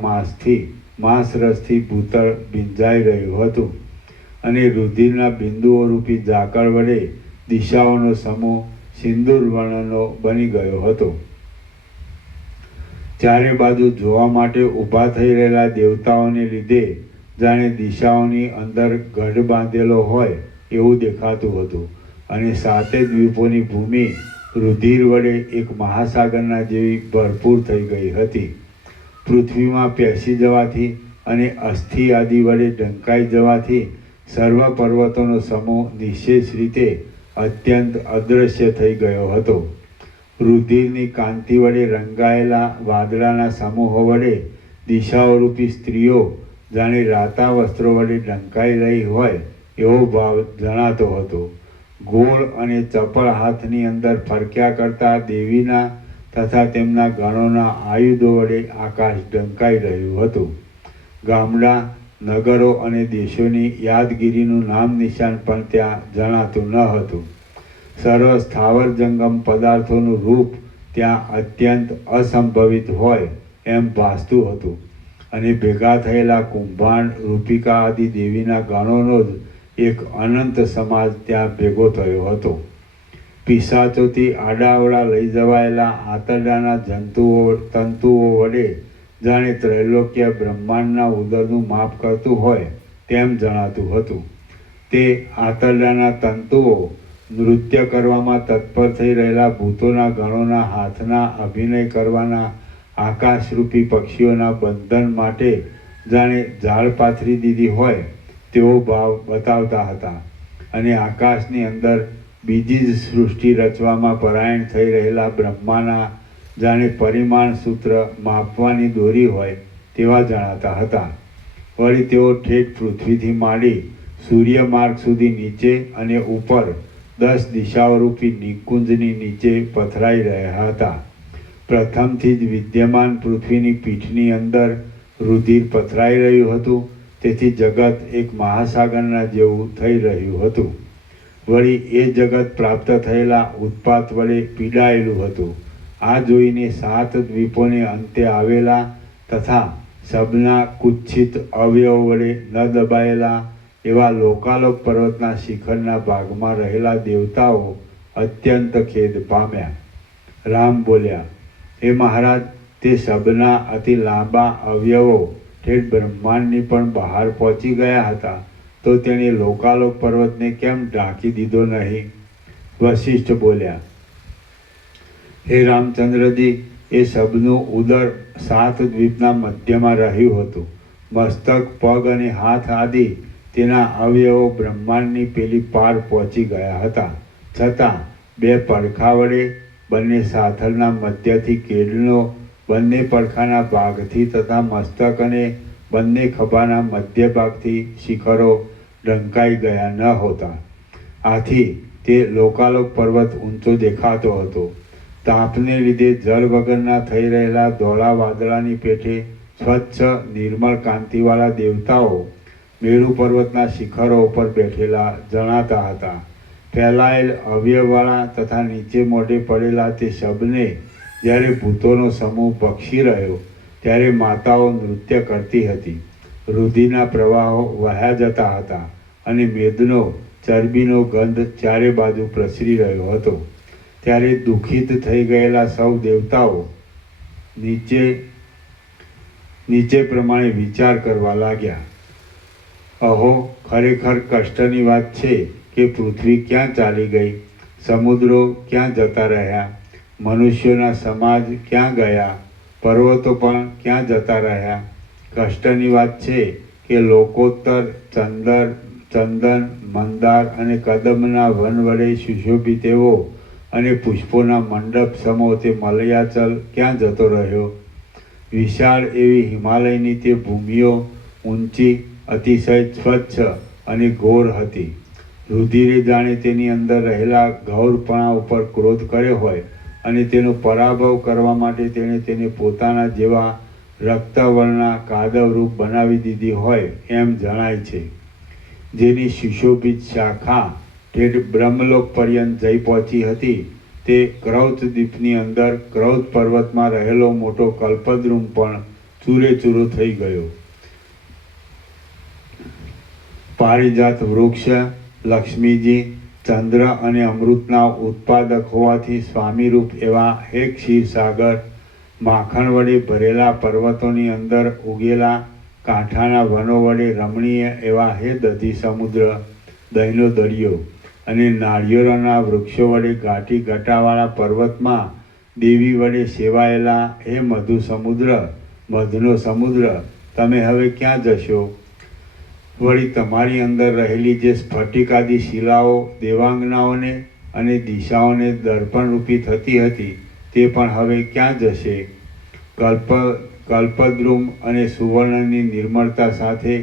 માંસરસથી ભૂતળ ભીંજાઈ રહ્યું હતું અને રુધિરના બિંદુઓ રૂપી ઝાકળ વડે દિશાઓનો સમૂહ સિંદૂર વર્ણનો બની ગયો હતો. ચારે બાજુ જોવા માટે ઊભા થઈ રહેલા દેવતાઓને લીધે જાણે દિશાઓની અંદર ગઢ બાંધેલો હોય એવું દેખાતું હતું અને સાતે દ્વીપોની ભૂમિ રુધિર વડે એક મહાસાગરના જેવી ભરપૂર થઈ ગઈ હતી. પૃથ્વીમાં પેસી જવાથી અને અસ્થિ આદિ વડે ઢંકાઈ જવાથી સર્વ પર્વતોનો સમૂહ નિશેષ રીતે અત્યંત અદૃશ્ય થઈ ગયો હતો. રુધિરની કાંતિ વડે રંગાયેલા વાદળાના સમૂહો વડે દિશાઓરૂપી સ્ત્રીઓ જાણે રાતા વસ્ત્રો વડે ઢંકાઈ રહી હોય એવો ભાવ જણાતો હતો. ગોળ અને ચપળ હાથની અંદર ફરક્યા કરતા દેવીના તથા તેમના ગણોના આયુધો વડે આકાશ ઢંકાઈ રહ્યું હતું. ગામડા, નગરો અને દેશોની યાદગીરીનું નામ નિશાન પણ ત્યાં જણાતું ન હતું. સર્વ સ્થાવર જંગમ પદાર્થોનું રૂપ ત્યાં અત્યંત અસંભવિત હોય એમ ભાસતું હતું અને ભેગા થયેલા કુંભાંડ, રૂપિકા આદિ દેવીના ગણોનો જ એક અનંત સમાજ ત્યાં ભેગો થયો હતો. પિશાચોથી આડાઅવળા લઈ જવાયેલા આંતરડાના તંતુઓ વડે જાણે ત્રૈલોક્ય બ્રહ્માંડના ઉદરનું માપ કરતું હોય તેમ જણાતું હતું. તે આંતરડાના તંતુઓ નૃત્ય કરવામાં તત્પર થઈ રહેલા ભૂતોના ગણોના હાથના અભિનય કરવાના આકાશરૂપી પક્ષીઓના બંધન માટે જાણે ઝાડ પાથરી દીધી હોય તેવો ભાવ બતાવતા હતા અને આકાશની અંદર બીજી જ સૃષ્ટિ રચવામાં પરાયણ થઈ રહેલા બ્રહ્માના જાણે પરિમાણ સૂત્ર માપવાની દોરી હોય તેવા જણાતા હતા. વળી તેઓ ઠેઠ પૃથ્વીથી માંડી સૂર્યમાર્ગ સુધી નીચે અને ઉપર 10 દિશાઓરૂપી નિકુંજની નીચે પથરાઈ રહ્યા હતા. પ્રથમથી જ વિદ્યમાન પૃથ્વીની પીઠની અંદર રુધિર પથરાઈ રહ્યું હતું, તેથી જગત એક મહાસાગરના જેવું થઈ રહ્યું હતું. વળી એ જગત પ્રાપ્ત થયેલા ઉત્પાત વડે પીડાયેલું હતું. આ જોઈને 7 દ્વીપોને અંતે આવેલા તથા સબના કુત્સિત અવયવ વડે ન દબાયેલા એવા લોકાલોક પર્વતના શિખરના ભાગમાં રહેલા દેવતાઓ અત્યંત ખેદ પામ્યા. રામ બોલ્યા, હે મહારાજ, તે સબના અતિ લાંબા અવયવો ઠેઠ બ્રહ્માંડની પણ બહાર પહોંચી ગયા હતા, તો તેણે લોકાલોક પર્વતને કેમ ઢાંકી દીધો નહીં? વશિષ્ઠ બોલ્યા, હે રામચંદ્રજી, એ સબનું ઉદર 7 દ્વીપના મધ્યમાં રહ્યું હતું. મસ્તક, પગ અને હાથ આદિ તેના અવયવો બ્રહ્માંડની પેલી પાર પહોંચી ગયા હતા. છતાં 2 પડખા વડે બંને સાથળના મધ્યથી કેડનો, બંને પડખાના ભાગથી તથા મસ્તક અને બંને ખભાના મધ્ય ભાગથી શિખરો ઢંકાઈ ગયા ન હોતા. આથી તે લોકાલોક પર્વત ઊંચો દેખાતો હતો. તાપને લીધે જળ વગરના થઈ રહેલા ધોળા વાદળાની પેઠે સ્વચ્છ નિર્મળ કાંતિવાળા દેવતાઓ મેરુ પર્વતના શિખરો ઉપર બેઠેલા જણાતા હતા. ફેલાયેલ અવયવવાળા તથા નીચે મોઢે પડેલા તે શબને જ્યારે ભૂતોનો સમૂહ ભક્ષી રહ્યો ત્યારે માતાઓ નૃત્ય કરતી હતી. રુધિરના પ્રવાહો વહ્યા જતા હતા અને મેદનો ચરબીનો ગંધ ચારે બાજુ પ્રસરી રહ્યો હતો. ત્યારે દુઃખિત થઈ ગયેલા સૌ દેવતાઓ નીચે પ્રમાણે વિચાર કરવા લાગ્યા. અહો, ખરેખર કષ્ટની વાત છે કે પૃથ્વી ક્યાં ચાલી ગઈ, સમુદ્રો ક્યાં જતા રહ્યા, મનુષ્યોના સમાજ ક્યાં ગયા, પર્વતો પણ ક્યાં જતા રહ્યા. કષ્ટની વાત છે કે લોકોત્તર ચંદન, મંદાર અને કદમના વન વડે સુશોભિત એવો અને પુષ્પોના મંડપ સમો તે મલયાચલ ક્યાં જતો રહ્યો. વિશાળ એવી હિમાલયની તે ભૂમિઓ ઊંચી, અતિશય સ્વચ્છ અને ઘોર હતી. રુધિરે જાણે તેની અંદર રહેલા ગૌરપણા ઉપર ક્રોધ કર્યો હોય અને તેનો પરાભવ કરવા માટે તેણે તેને પોતાના જેવા રક્તવર્ણના કાદવરૂપ બનાવી દીધી હોય એમ જણાય છે. જેની સુશોભિત શાખા ઠેઠ બ્રહ્મલોક પર્યંત જઈ પહોંચી હતી તે ક્રૌચ દ્વીપની અંદર ક્રૌચ પર્વતમાં રહેલો મોટો કલ્પદ્રુમ પણ ચૂરેચૂરો થઈ ગયો. પારિજાત વૃક્ષ લક્ષ્મીજી, ચંદ્ર અને અમૃતના ઉત્પાદક હોવાથી સ્વામીરૂપ એવા હે ક્ષીરસાગર, માખણ વડે ભરેલા પર્વતોની અંદર ઉગેલા કાંઠાના વનો વડે રમણીય એવા હે દધી સમુદ્ર, દહીંનો દરિયો અને નાળિયેરોના વૃક્ષો વડે ઘાટી ઘટાવાળા પર્વતમાં દેવી વડે સેવાયેલા હે મધુ સમુદ્ર, મધનો સમુદ્ર, તમે હવે ક્યાં જશો? વળી તમારી અંદર રહેલી જે સ્ફટિકાદી શિલાઓ દેવાંગનાઓને અને દિશાઓને દર્પણરૂપી થતી હતી તે પણ હવે ક્યાં જશે? કલ્પદ્રુમ અને સુવર્ણની નિર્મળતા સાથે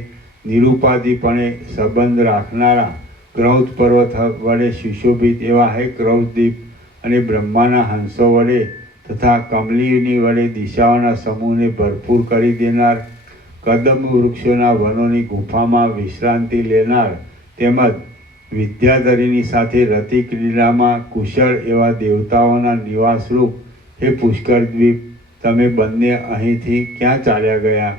નિરુપાધિપણે સંબંધ રાખનારા ક્રૌચ પર્વત વડે સુશોભિત એવા હે ક્રૌચદીપ અને બ્રહ્માના હંસો વડે તથા કમલીની વડે દિશાઓના સમૂહને ભરપૂર કરી દેનાર, કદમ વૃક્ષોના વનોની ગુફામાં વિશ્રાંતિ લેનાર તેમજ વિદ્યાધરીની સાથે રતિ ક્રીડામાં કુશળ એવા દેવતાઓના નિવાસરૂપ હે પુષ્કર દ્વીપ, તમે બંને અહીંથી ક્યાં ચાલ્યા ગયા?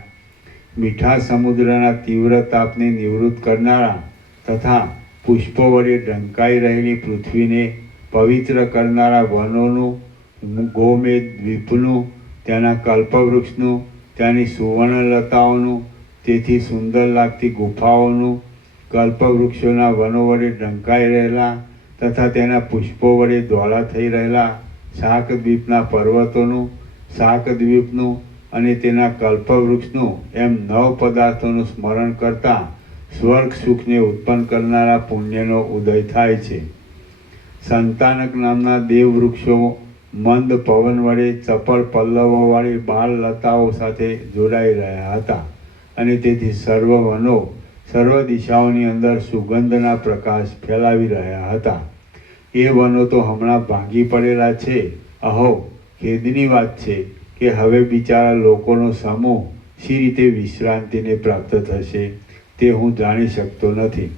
મીઠા સમુદ્રના તીવ્ર તાપને નિવૃત્ત કરનારા તથા પુષ્પો વડે ઢંકાઈ રહેલી પૃથ્વીને પવિત્ર કરનારા વનોનું, ગોમેદ દ્વીપનું, ત્યાંના કલ્પવૃક્ષનું, ત્યાંની સુવર્ણલતાઓનું, તેથી સુંદર લાગતી ગુફાઓનું, કલ્પવૃક્ષોના વનો વડે ઢંકાઈ રહેલા તથા તેના પુષ્પો વડે ધોળા થઈ રહેલા શાકદ્વીપના પર્વતોનું, શાકદ્વીપનું અને તેના કલ્પવૃક્ષનું એમ 9 પદાર્થોનું સ્મરણ કરતાં સ્વર્ગ સુખને ઉત્પન્ન કરનારા પુણ્યનો ઉદય થાય છે. સંતાનક નામના દેવવૃક્ષો મંદ પવન વડે ચપળ પલ્લવોવાળી બાળ લતાઓ સાથે જોડાઈ રહ્યા હતા અને તેથી સર્વ વનો સર્વ દિશાઓની અંદર સુગંધના પ્રકાશ ફેલાવી રહ્યા હતા. એ વનો તો હમણાં ભાંગી પડેલા છે. અહો, ખેદની વાત છે કે હવે બિચારા લોકોનો સમૂહ શી રીતે વિશ્રાંતિને પ્રાપ્ત થશે તે હું જાણી શકતો નથી.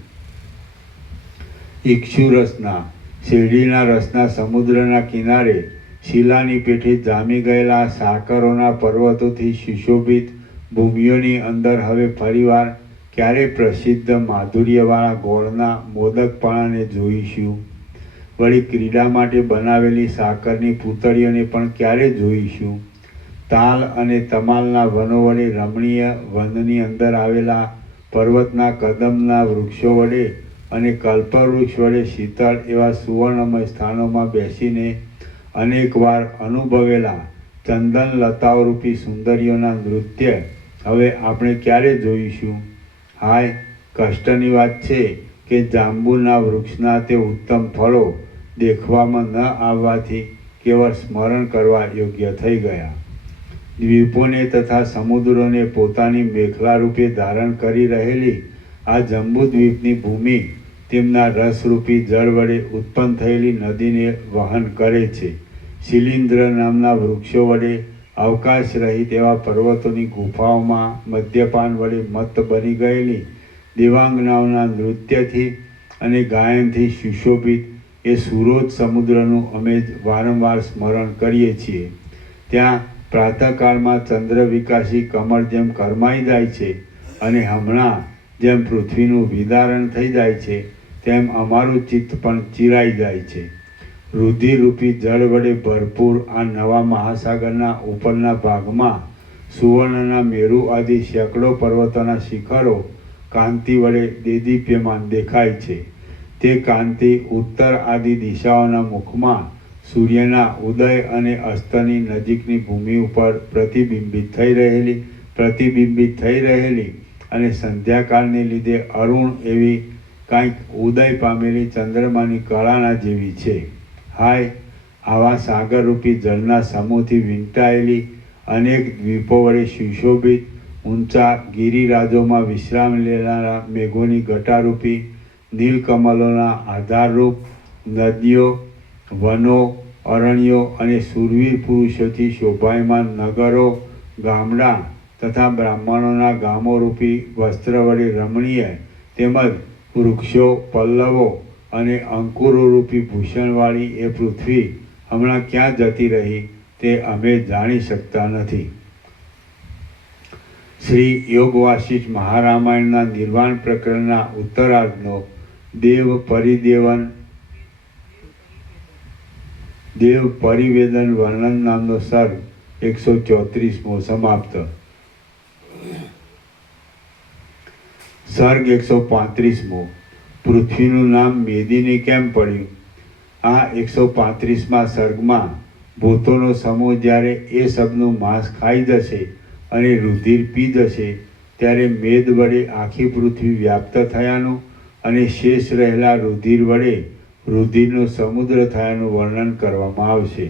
ઇક્ષુરસના શેરડીના રસના સમુદ્રના કિનારે શિલાની પેઠે જામી ગયેલા સાકરોના પર્વતોથી સુશોભિત ભૂમિઓની અંદર હવે ફરીવાર ક્યારે પ્રસિદ્ધ માધુર્યવાળા ગોળના મોદકપણાને જોઈશું? વળી ક્રીડા માટે બનાવેલી સાકરની પૂતળીઓને પણ ક્યારે જોઈશું? તાલ અને તમાલના વનો વડે રમણીય વનની અંદર આવેલા પર્વતના કદમના વૃક્ષો વડે અને કલ્પવૃક્ષ વડે શીતળ એવા સુવર્ણમય સ્થાનોમાં બેસીને અનેકવાર અનુભવેલા ચંદન લતાઓરૂપી સુંદરીઓના નૃત્ય હવે આપણે ક્યારે જોઈશું? હાય, કષ્ટની વાત છે કે જાંબુના વૃક્ષના તે ઉત્તમ ફળો દેખવામાં ન આવવાથી કેવળ સ્મરણ કરવા યોગ્ય થઈ ગયા. દ્વીપોને તથા સમુદ્રોને પોતાની મેખલા રૂપે ધારણ કરી રહેલી આ જંબુદ્વીપની ભૂમિ તેમના રસરૂપી જળ વડે ઉત્પન્ન થયેલી નદીને વહન કરે છે. શિલીન્દ્ર નામના વૃક્ષો વડે અવકાશ રહિત એવા પર્વતોની ગુફાઓમાં મદ્યપાન વડે મત્ત બની ગયેલી દેવાંગનાઓના નૃત્યથી અને ગાયનથી સુશોભિત એ સુરોજ સમુદ્રનું અમે જ વારંવાર સ્મરણ કરીએ છીએ. ત્યાં પ્રાતઃકાળમાં ચંદ્ર વિકાસી કમળ જેમ કરમાઈ જાય છે અને હમણાં જેમ પૃથ્વીનું વિદારણ થઈ જાય છે તેમ અમારું ચિત્ત પણ ચીરાઈ જાય છે. રુધિરરૂપી જળ વડે ભરપૂર આ નવા મહાસાગરના ઉપરના ભાગમાં સુવર્ણના મેરુ આદિ સેંકડો પર્વતોના શિખરો કાંતિ વડે દેદીપ્યમાન દેખાય છે. તે કાંતિ ઉત્તર આદિ દિશાઓના મુખમાં સૂર્યના ઉદય અને અસ્તની નજીકની ભૂમિ ઉપર પ્રતિબિંબિત થઈ રહેલી અને સંધ્યાકાળને લીધે અરુણ એવી કાંઈક ઉદય પામેલી ચંદ્રમાની કળાના જેવી છે. હાય, આવા સાગરરૂપી જળના સમૂહથી વીંટાયેલી અનેક દ્વીપો વડે સુશોભિત ઊંચા ગિરિરાજોમાં વિશ્રામ લેનારા મેઘોની ઘટારૂપી નીલકમલોના આધારરૂપ નદીઓ, વનો, અરણ્યો અને શૂરવીર પુરુષોથી શોભાયમાન નગરો, ગામડાં તથા બ્રાહ્મણોના ગામોરૂપી વસ્ત્ર વડે રમણીય તેમજ વૃક્ષો, પલ્લવો અને અંકુરોરૂપી ભૂષણવાળી એ પૃથ્વી હમણાં ક્યાં જતી રહી તે અમે જાણી શકતા નથી. શ્રી યોગ વાસિષ્ઠ મહારામાયણના નિર્વાણ પ્રકરણના ઉત્તરાર્ધનો દેવ પરિવેદન વર્ણન નામનો સર્ગ 134મો સમાપ્ત. સર્ગ 135મો. પૃથ્વીનું નામ મેદિની કેમ પડ્યું? આ 135મા સર્ગમાં ભૂતોનો સમૂહ જ્યારે એ શબનું માંસ ખાઈ જશે અને રુધિર પી જશે ત્યારે મેદ વડે આખી પૃથ્વી વ્યાપ્ત થયાનું અને શેષ રહેલા રુધિર વડે રુધિરનો સમુદ્ર થયાનું વર્ણન કરવામાં આવશે.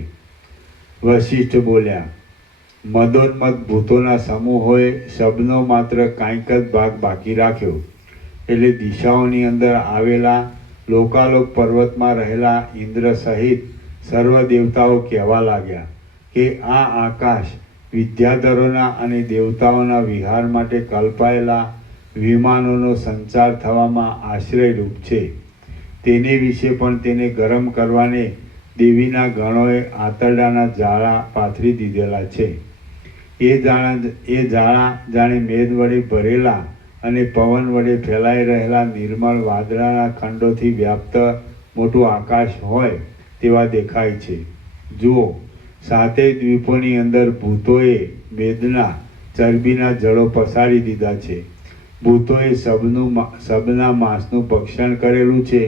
વશિષ્ઠ બોલ્યા, મદોન્મત્ત ભૂતોના સમૂહોએ શબનો માત્ર કાંઈક જ ભાગ બાકી રાખ્યો. એટલે દિશાઓની અંદર આવેલા લોકાલોક પર્વતમાં રહેલા ઇન્દ્ર સહિત સર્વ દેવતાઓ કહેવા લાગ્યા કે આ આકાશ વિદ્યાધરોના અને દેવતાઓના વિહાર માટે કલ્પાયેલા વિમાનોનો સંચાર થવામાં આશ્રયરૂપ છે. તેને વિશે પણ તેને ગરમ કરવાને દેવીના ગણોએ આંતરડાના જાળા પાથરી દીધેલા છે. એ જાળા જાણે મેદ વડે ભરેલા અને પવન વડે ફેલાઈ રહેલા નિર્મળ વાદળાના ખંડોથી વ્યાપ્ત મોટું આકાશ હોય તેવા દેખાય છે. જુઓ, સાતેય દ્વીપોની અંદર ભૂતોએ મેદના ચરબીના જળો પસારી દીધા છે. ભૂતોએ શબના માંસનું ભક્ષણ કરેલું છે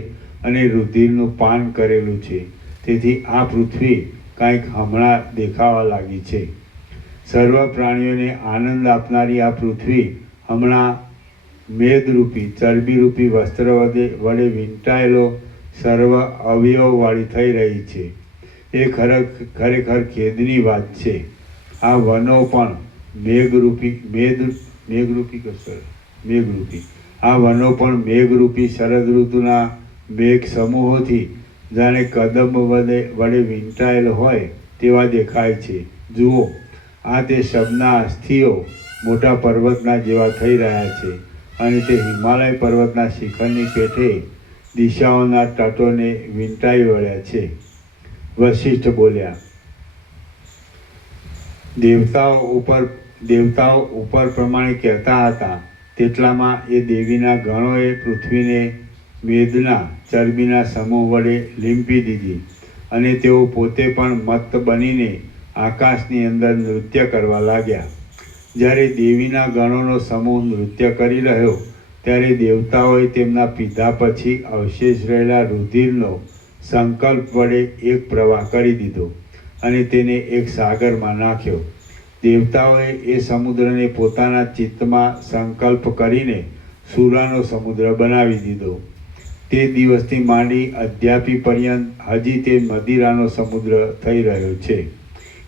અને રુધિરનું પાન કરેલું છે. તેથી આ પૃથ્વી કાંઈક હમણાં દેખાવા લાગી છે. સર્વ પ્રાણીઓને આનંદ આપનારી આ પૃથ્વી હમણાં મેદરૂપી ચરબીરૂપી વસ્ત્ર વડે વીંટાયેલો સર્વ અવયવવાળી થઈ રહી છે. એ ખરેખર ખેદની વાત છે. આ વનો પણ મેઘરૂપી શરદ ઋતુના મેઘ સમૂહોથી જાણે કદંબ વડે વીંટાયેલ હોય તેવા દેખાય છે. જુઓ, આ તે શબના અસ્થિઓ મોટા પર્વતના જેવા થઈ રહ્યા છે અને તે હિમાલય પર્વતના શિખરની પેઠે દિશાઓના તટોને વીંટાઈ વળ્યા છે. વશિષ્ઠ બોલ્યા, દેવતાઓ ઉપર પ્રમાણે કહેતા હતા તેટલામાં એ દેવીના ગણોએ પૃથ્વીને મેદના ચરબીના સમૂહ વડે લીંપી દીધી અને તેઓ પોતે પણ મત્ત બનીને આકાશની અંદર નૃત્ય કરવા લાગ્યા. જ્યારે દેવીના ગણોનો સમૂહ નૃત્ય કરી રહ્યો ત્યારે દેવતાઓએ તેમના પીધા પછી અવશેષ રહેલા રુધિરનો સંકલ્પ વડે એક પ્રવાહ કરી દીધો અને તેને એક સાગરમાં નાખ્યો. દેવતાઓએ એ સમુદ્રને પોતાના ચિત્તમાં સંકલ્પ કરીને સુરાનો સમુદ્ર બનાવી દીધો. તે દિવસથી માંડી અદ્યાપી પર્યંત હજી તે મદિરાનો સમુદ્ર થઈ રહ્યો છે.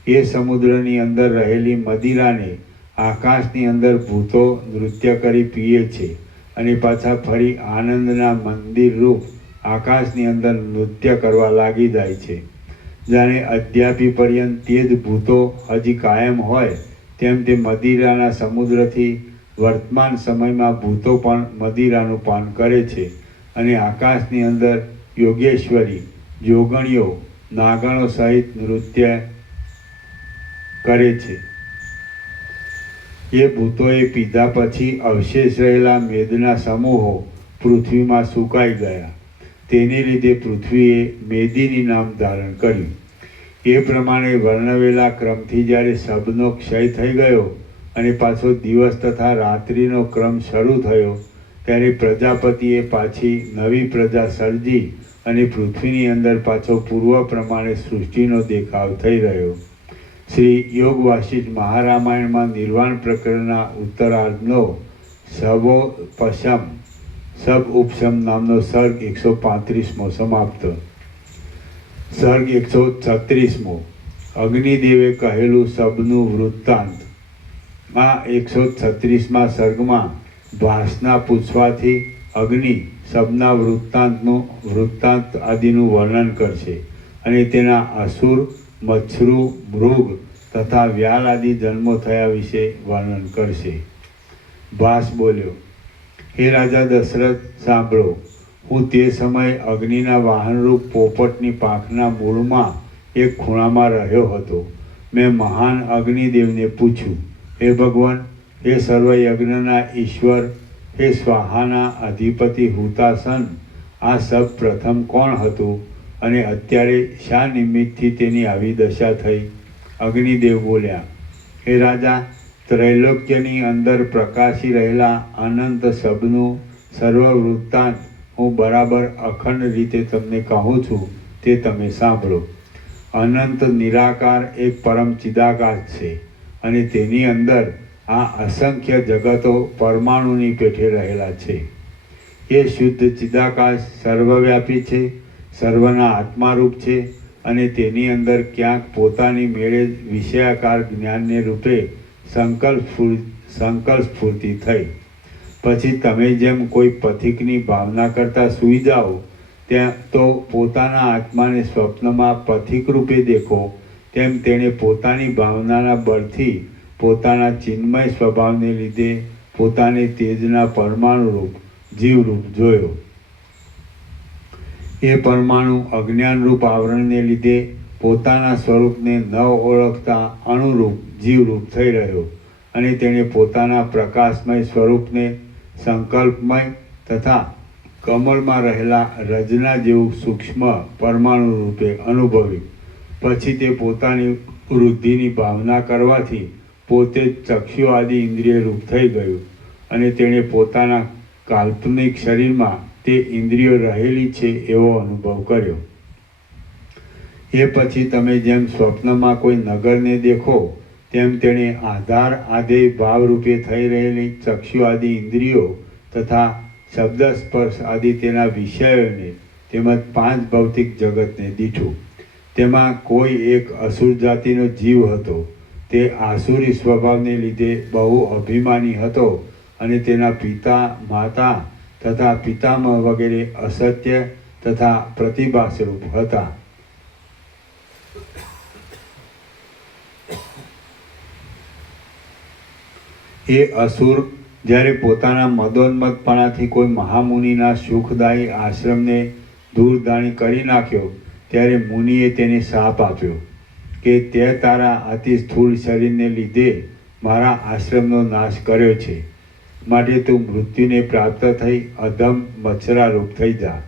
એ સમુદ્રની અંદર રહેલી મદિરાને આકાશની અંદર ભૂતો નૃત્ય કરી પીએ છે અને પાછા ફરી આનંદના મંદિર રૂપ આકાશની અંદર નૃત્ય કરવા લાગી જાય છે. જાણે અદ્યાપી પર્યંત તે જ ભૂતો હજી કાયમ હોય તેમ તે મદિરાના સમુદ્રથી વર્તમાન સમયમાં ભૂતો પણ મદિરાનું પાન કરે છે અને આકાશની અંદર યોગેશ્વરી, જોગણીઓ, નાગણો સહિત નૃત્ય કરે છે. એ ભૂતોએ પીધા પછી અવશેષ રહેલા મેદના સમૂહો પૃથ્વીમાં સુકાઈ ગયા તેની લીધે પૃથ્વીએ મેદિની નામ ધારણ કર્યું. એ પ્રમાણે વર્ણવેલા ક્રમથી જ્યારે શબનો ક્ષય થઈ ગયો અને પાછો દિવસ તથા રાત્રિનો ક્રમ શરૂ થયો, ત્યારે પ્રજાપતિએ પાછી નવી પ્રજા સર્જી અને પૃથ્વીની અંદર પાછો પૂર્વ પ્રમાણે સૃષ્ટિનો દેખાવ થઈ રહ્યો. શ્રી યોગ વાસિષ્ઠ મહારામાયણમાં નિર્વાણ પ્રકરણના ઉત્તરાર્ધનો સબોપશમ સબ ઉપશમ નામનો સર્ગ 135મો સમાપ્ત. સર્ગ 136મો અગ્નિદેવે કહેલું સબનું વૃત્તાંત. આ 136મા સર્ગમાં ભાસના પૂછવાથી અગ્નિ સબના વૃત્તાંત આદિનું વર્ણન કરશે અને તેના અસુર, મચ્છરુ, મૃગ તથા વ્યાલ આદિ જન્મો થયા વિશે વર્ણન કરશે. ભાસ બોલ્યો, હે રાજા દશરથ, સાંભળો. હું તે સમયે અગ્નિના વાહનરૂપ પોપટની પાંખના મૂળમાં એક ખૂણામાં રહ્યો હતો. મેં મહાન અગ્નિદેવને પૂછ્યું, હે ભગવાન, હે સર્વયજ્ઞના ઈશ્વર, હે સ્વાહાના અધિપતિ હુતાસન, આ સબ પ્રથમ કોણ હતું અને અત્યારે શા નિમિત્તથી તેની આવી દશા થઈ? અગ્નિદેવ બોલ્યા, હે રાજા, ત્રૈલોક્યની અંદર પ્રકાશી રહેલા અનંત શબનું સર્વ વૃત્તાંત હું બરાબર અખંડ રીતે તમને કહું છું, તે તમે સાંભળો. અનંત નિરાકાર એક પરમ ચિદાકાશ છે અને તેની અંદર આ અસંખ્ય જગતો પરમાણુની પેઠે રહેલા છે. એ શુદ્ધ ચિદાકાશ સર્વવ્યાપી છે, સર્વના આત્મારૂપ છે અને તેની અંદર ક્યાંક પોતાની મેળે વિષયાકાર જ્ઞાનને રૂપે સંકલ્પ સ્ફૂર્તિ થઈ. પછી તમે જેમ કોઈ પથિકની ભાવના કરતા સૂઈ જાઓ ત્યાં તો પોતાના આત્માને સ્વપ્નમાં પથિક રૂપે દેખો, તેમ તેણે પોતાની ભાવનાના બળથી પોતાના ચિન્મય સ્વભાવને લીધે પોતાને તેજના પરમાણુરૂપ જીવરૂપ જોયો. એ પરમાણુ અજ્ઞાનરૂપ આવરણને લીધે પોતાના સ્વરૂપને ન ઓળખતા અણુરૂપ જીવરૂપ થઈ રહ્યો અને તેણે પોતાના પ્રકાશમય સ્વરૂપને સંકલ્પમય તથા કમળમાં રહેલા રજના જેવું સૂક્ષ્મ પરમાણુ રૂપે અનુભવ્યું. પછી તે પોતાની વૃદ્ધિની ભાવના કરવાથી પોતે જ ચક્ષુ આદિ ઇન્દ્રિય રૂપ થઈ ગયું અને તેણે પોતાના કાલ્પનિક શરીરમાં તે ઇન્દ્રિયો રહેલી છે એવો અનુભવ કર્યો. એ પછી તમે જેમ સ્વપ્નમાં કોઈ નગરને દેખો તેમ તેણે આધાર આધેય ભાવરૂપે થઈ રહેલી ચક્ષુ આદિ ઇન્દ્રિયો તથા શબ્દ સ્પર્શ આદિ તેના વિષયોને તેમજ પાંચ ભૌતિક જગતને દીઠું. તેમાં કોઈ એક અસુર જાતિનો જીવ હતો. તે આસુરી સ્વભાવને લીધે બહુ અભિમાની હતો અને તેના પિતા, માતા તથા પિતામહ વગેરે અસત્ય તથા પ્રતિભાસ્વરૂપ હતા. એ અસુર જ્યારે પોતાના મદોન્મત્તપણાથી કોઈ મહામુનિના સુખદાયી આશ્રમને દૂરદાણી કરી નાખ્યો, ત્યારે મુનિએ તેને શાપ આપ્યો કે તે તારા અતિ સ્થૂળ શરીરને લીધે મારા આશ્રમનો નાશ કર્યો છે, માટે તું મૃત્યુને પ્રાપ્ત થઈ અધમ મચ્છરારૂપ થઈ જા.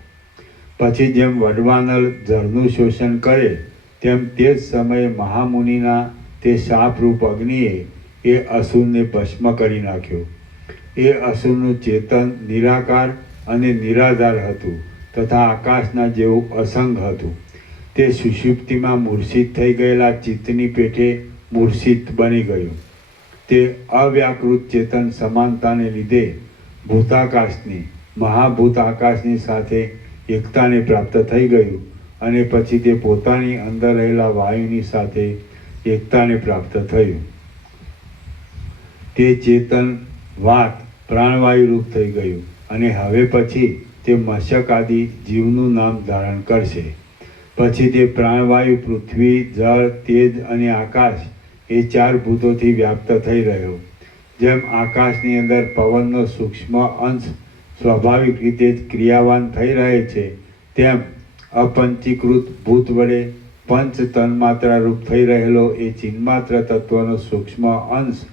પછી જેમ વડવાનલ જળનું શોષણ કરે તેમ તે જ સમયે મહામુનિના તે શાપરૂપ અગ્નિએ એ અસુરને ભસ્મ કરી નાખ્યો. એ અસુરનું ચેતન નિરાકાર અને નિરાધાર હતું તથા આકાશના જેવું અસંગ હતું. તે સુષુપ્તિમાં મૂર્છિત થઈ ગયેલા ચિત્તની પેઠે મૂર્છિત બની ગયું. તે અવ્યાકૃત ચેતન સમાનતાને લીધે ભૂતાકાશની મહાભૂત આકાશની સાથે એકતાને પ્રાપ્ત થઈ ગયું અને પછી તે પોતાની અંદર રહેલા વાયુની સાથે એકતાને પ્રાપ્ત થયું. તે ચેતન વાત પ્રાણવાયુ રૂપ થઈ ગયું અને હવે પછી તે મશક આદિ જીવનું નામ ધારણ કરશે. પછી તે પ્રાણવાયુ પૃથ્વી, જળ, તેજ અને આકાશ એ ચાર ભૂતોથી વ્યાપ્ત થઈ રહ્યો. જેમ આકાશની અંદર પવનનો સૂક્ષ્મ અંશ સ્વાભાવિક રીતે જ ક્રિયાવાન થઈ રહે છે, તેમ અપંચીકૃત ભૂત વડે પંચ તન્માત્રા રૂપ થઈ રહેલો એ ચિન્માત્ર તત્વનો સૂક્ષ્મ અંશ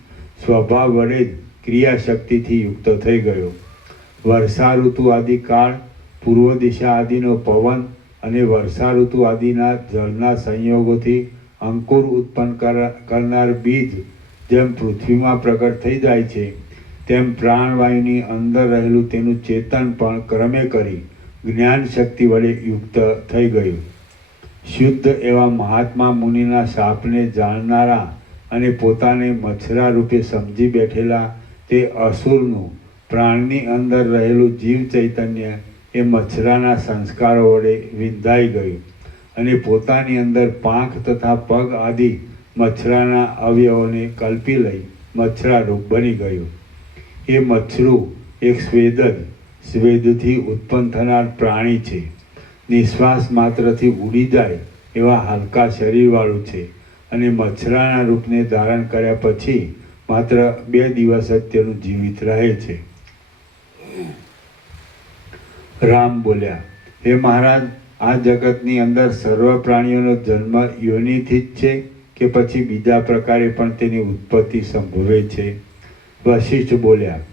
સ્વભાવ વડે જ ક્રિયાશક્તિથી યુક્ત થઈ ગયો. વર્ષા ઋતુ આદિ કાળ પૂર્વ દિશા આદિનો પવન અને વર્ષા ઋતુ આદિના જળના સંયોગોથી અંકુર ઉત્પન્ન કરનાર બીજ જેમ પૃથ્વીમાં પ્રગટ થઈ જાય છે, તેમ પ્રાણવાયુની અંદર રહેલું તેનું ચેતન પણ ક્રમે કરી જ્ઞાન શક્તિ વડે યુક્ત થઈ ગયું. શુદ્ધ એવા મહાત્મા મુનિના શાપને જાણનારા અને પોતાને મચ્છરા રૂપે સમજી બેઠેલા તે અસુરનું પ્રાણની અંદર રહેલું જીવ ચૈતન્ય એ મચ્છરાના સંસ્કારો વડે વિંધાઈ ગયું અને પોતાની અંદર પાંખ તથા પગ આદિ મચ્છરાના અવયવોને કલ્પી લઈ મચ્છરારૂપ બની ગયું. એ મચ્છરું એક સ્વેદ જ સ્વેદથી ઉત્પન્ન થનાર પ્રાણી છે. નિશ્વાસ માત્રથી ઉડી જાય એવા હલકા શરીરવાળું છે અને મચ્છરાના રૂપને ધારણ કર્યા પછી માત્ર 2 દિવસ જ તેનું જીવિત રહે છે. રામ બોલ્યા, હે મહારાજ, આ જગતની અંદર સર્વ પ્રાણીઓનો જન્મ યોનિથી જ છે કે પછી બીજા પ્રકારે પણ તેની ઉત્પત્તિ સંભવે છે? વશિષ્ઠ બોલ્યા,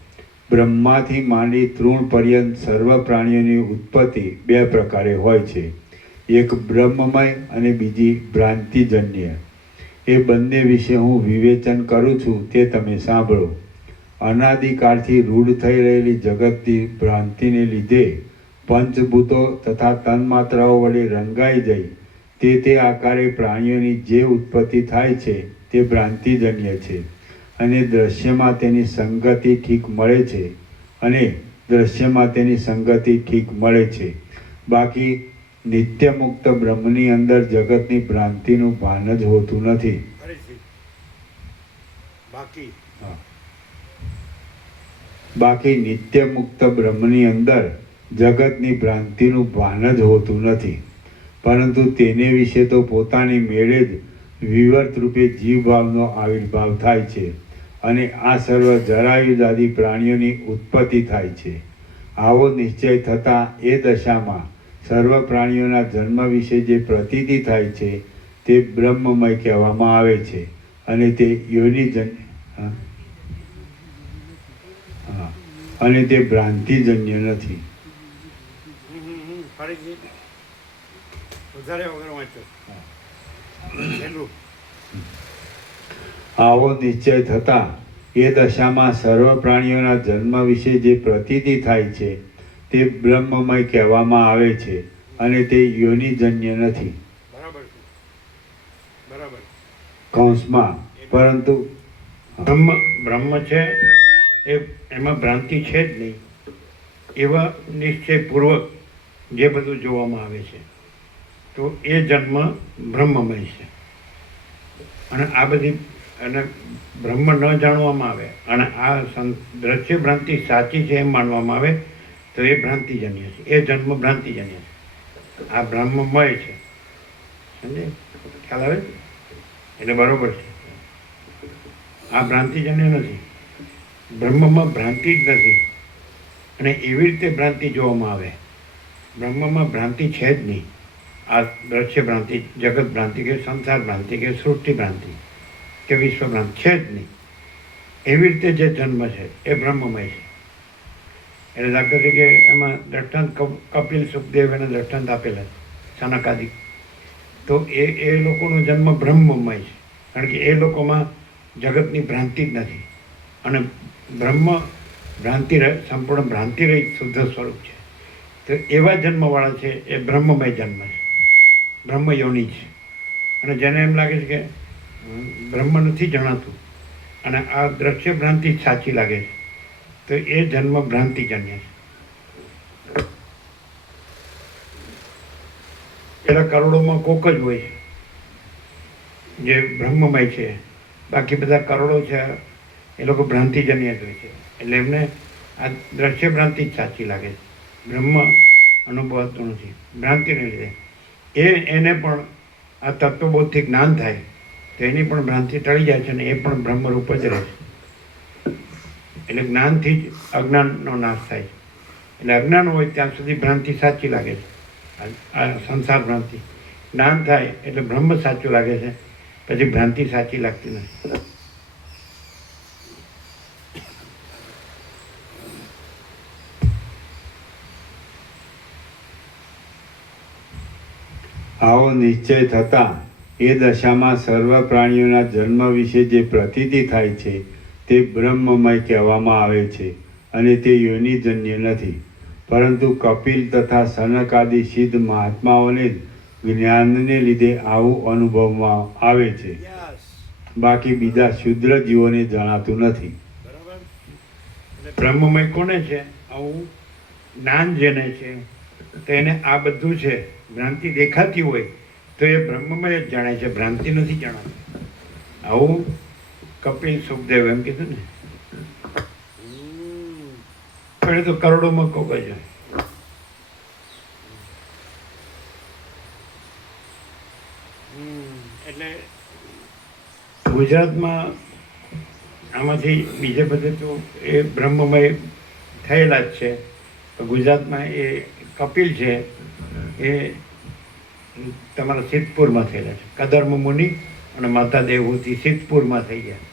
બ્રહ્માથી માંડી તૃણ પર્યંત સર્વ પ્રાણીઓની ઉત્પત્તિ 2 પ્રકારે હોય છે, એક બ્રહ્મમય અને બીજી ભ્રાંતિજન્ય. એ બંને વિશે હું વિવેચન કરું છું તે તમે સાંભળો. અનાદિકાળથી રૂઢ થઈ રહેલી જગતની ભ્રાંતિને લીધે પંચભૂતો તથા તન્માત્રાઓ વડે રંગાઈ જઈ તે આકારે પ્રાણીઓની જે ઉત્પત્તિ થાય છે તે ભ્રાંતિજન્ય છે અને દ્રશ્યમાં તેની સંગતિ ઠીક મળે છે. બાકી નિત્ય મુક્ત બ્રહ્મની અંદર જગતની ભ્રાંતિનું ભાન જ હોતું નથી. બાકી નિત્ય મુક્ત બ્રહ્મની અંદર જગતની ભ્રાંતિનું ભાન જ હોતું નથી, પરંતુ તેને વિશે તો પોતાની મેળે જ વિવર્ત રૂપે જીવભાવનો આવિર્ભાવ થાય છે અને આ સર્વ જરાયુજાદી પ્રાણીઓની ઉત્પત્તિ થાય છે. આવો નિશ્ચય થતાં એ દશામાં સર્વ પ્રાણીઓના જન્મ વિશે જે પ્રતીતિ થાય છે તે બ્રહ્મમય કહેવામાં આવે છે અને તે યોનિજન્ય અને તે ભ્રાંતિજન્ય નથી. આવો નિશ્ચય થતાં એ દશામાં સર્વ પ્રાણીઓના જન્મ વિશે જે પ્રતીતિ થાય છે તે બ્રહ્મમય કહેવામાં આવે છે અને તે યોનિજન્ય નથી. કૌંસમાં પરંતુ બ્રહ્મ છે એમાં ભ્રાંતિ છે જ નહીં એવા નિશ્ચયપૂર્વક જે બધું જોવામાં આવે છે તો એ જન્મ બ્રહ્મમય છે. અને આ બધી અને બ્રહ્મ ન જાણવામાં આવે અને આ દ્રશ્ય ભ્રાંતિ સાચી છે એમ માનવામાં આવે તો એ ભ્રાંતિજન્ય છે, એ જન્મ ભ્રાંતિજન્ય છે. આ બ્રહ્મમય છે, સમજે? ખ્યાલ આવે? એટલે બરોબર છે. આ ભ્રાંતિજન્ય નથી, બ્રહ્મમાં ભ્રાંતિ જ નથી. અને એવી રીતે ભ્રાંતિ જોવામાં આવે, બ્રહ્મમાં ભ્રાંતિ છે જ નહીં. આ દ્રશ્ય ભ્રાંતિ, જગત ભ્રાંતિ કે સંસાર ભ્રાંતિ કે સૃષ્ટિ ભ્રાંતિ કે વિશ્વ ભ્રાંતિ છે જ નહીં. એવી રીતે જે જન્મ છે એ બ્રહ્મમય છે. એટલે દાખલા તરીકે એમાં દ્રષ્ટાંત કપિલ સુખદેવ એને દ્રષ્ટાંત આપેલા સનકાદિક, તો એ લોકોનો જન્મ બ્રહ્મમય છે, કારણ કે એ લોકોમાં જગતની ભ્રાંતિ જ નથી અને બ્રહ્મ સંપૂર્ણ ભ્રાંતિ રહિત શુદ્ધ સ્વરૂપ છે. તો એવા જન્મવાળા છે એ બ્રહ્મમય જન્મ છે, બ્રહ્મ યોનિ છે. અને જેને એમ લાગે છે કે બ્રહ્મ નથી જણાતું અને આ દ્રશ્ય ભ્રાંતિ જ સાચી લાગે છે તો એ જન્મ ભ્રાંતિજન્ય છે. પેલા કરોડોમાં કોક જ હોય જે બ્રહ્મમય છે, બાકી બધા કરોડો છે એ લોકો ભ્રાંતિજન્ય જ હોય છે. એટલે એમને આ દ્રશ્ય ભ્રાંતિ જ સાચી લાગે છે, બ્રહ્મ અનુભવાતું નથી ભ્રાંતિને લીધે. એને પણ આ તત્વબોધથી જ્ઞાન થાય તો એની પણ ભ્રાંતિ ટળી જાય છે અને એ પણ બ્રહ્મરૂપ જ રહે છે. એટલે જ્ઞાનથી જ અજ્ઞાનનો નાશ થાય છે. એટલે અજ્ઞાન હોય ત્યાં સુધી ભ્રાંતિ સાચી લાગે છે, આ સંસાર ભ્રાંતિ. જ્ઞાન થાય એટલે બ્રહ્મ સાચું લાગે છે, પછી ભ્રાંતિ સાચી લાગતી નથી. આવો નિશ્ચય થતાં એ દશામાં સર્વ પ્રાણીઓના જન્મ વિશે જે પ્રતીતિ થાય છે તે બ્રહ્મમય કહેવામાં આવે છે અને તે યોનિજન્ય નથી, પરંતુ કપિલ તથા સનક આદિ સિદ્ધ મહાત્માઓને જ જ્ઞાનને લીધે આવું અનુભવમાં આવે છે, બાકી બીજા શુદ્ર જીવોને જણાતું નથી. બ્રહ્મમય કોને છે? આવું જ્ઞાન જેને છે તેને આ બધું છે. ભ્રાંતિ દેખાતી હોય તો એ બ્રહ્મમય જ જાણે છે, ભ્રાંતિ નથી જણાતી. આવું કપિલ સુખદેવ એમ કીધું ને, પણ એ તો કરોડોમાં કોક જ હોય. એટલે ગુજરાતમાં આમાંથી બીજે બધે તો એ બ્રહ્મમય થયેલા જ છે. તો ગુજરાતમાં એ કપિલ છે એ તમારા સિદ્ધપુરમાં થયેલા છે. કદર્મ મુનિ અને માતા દેવહૂતિ સિદ્ધપુરમાં થઈ ગયા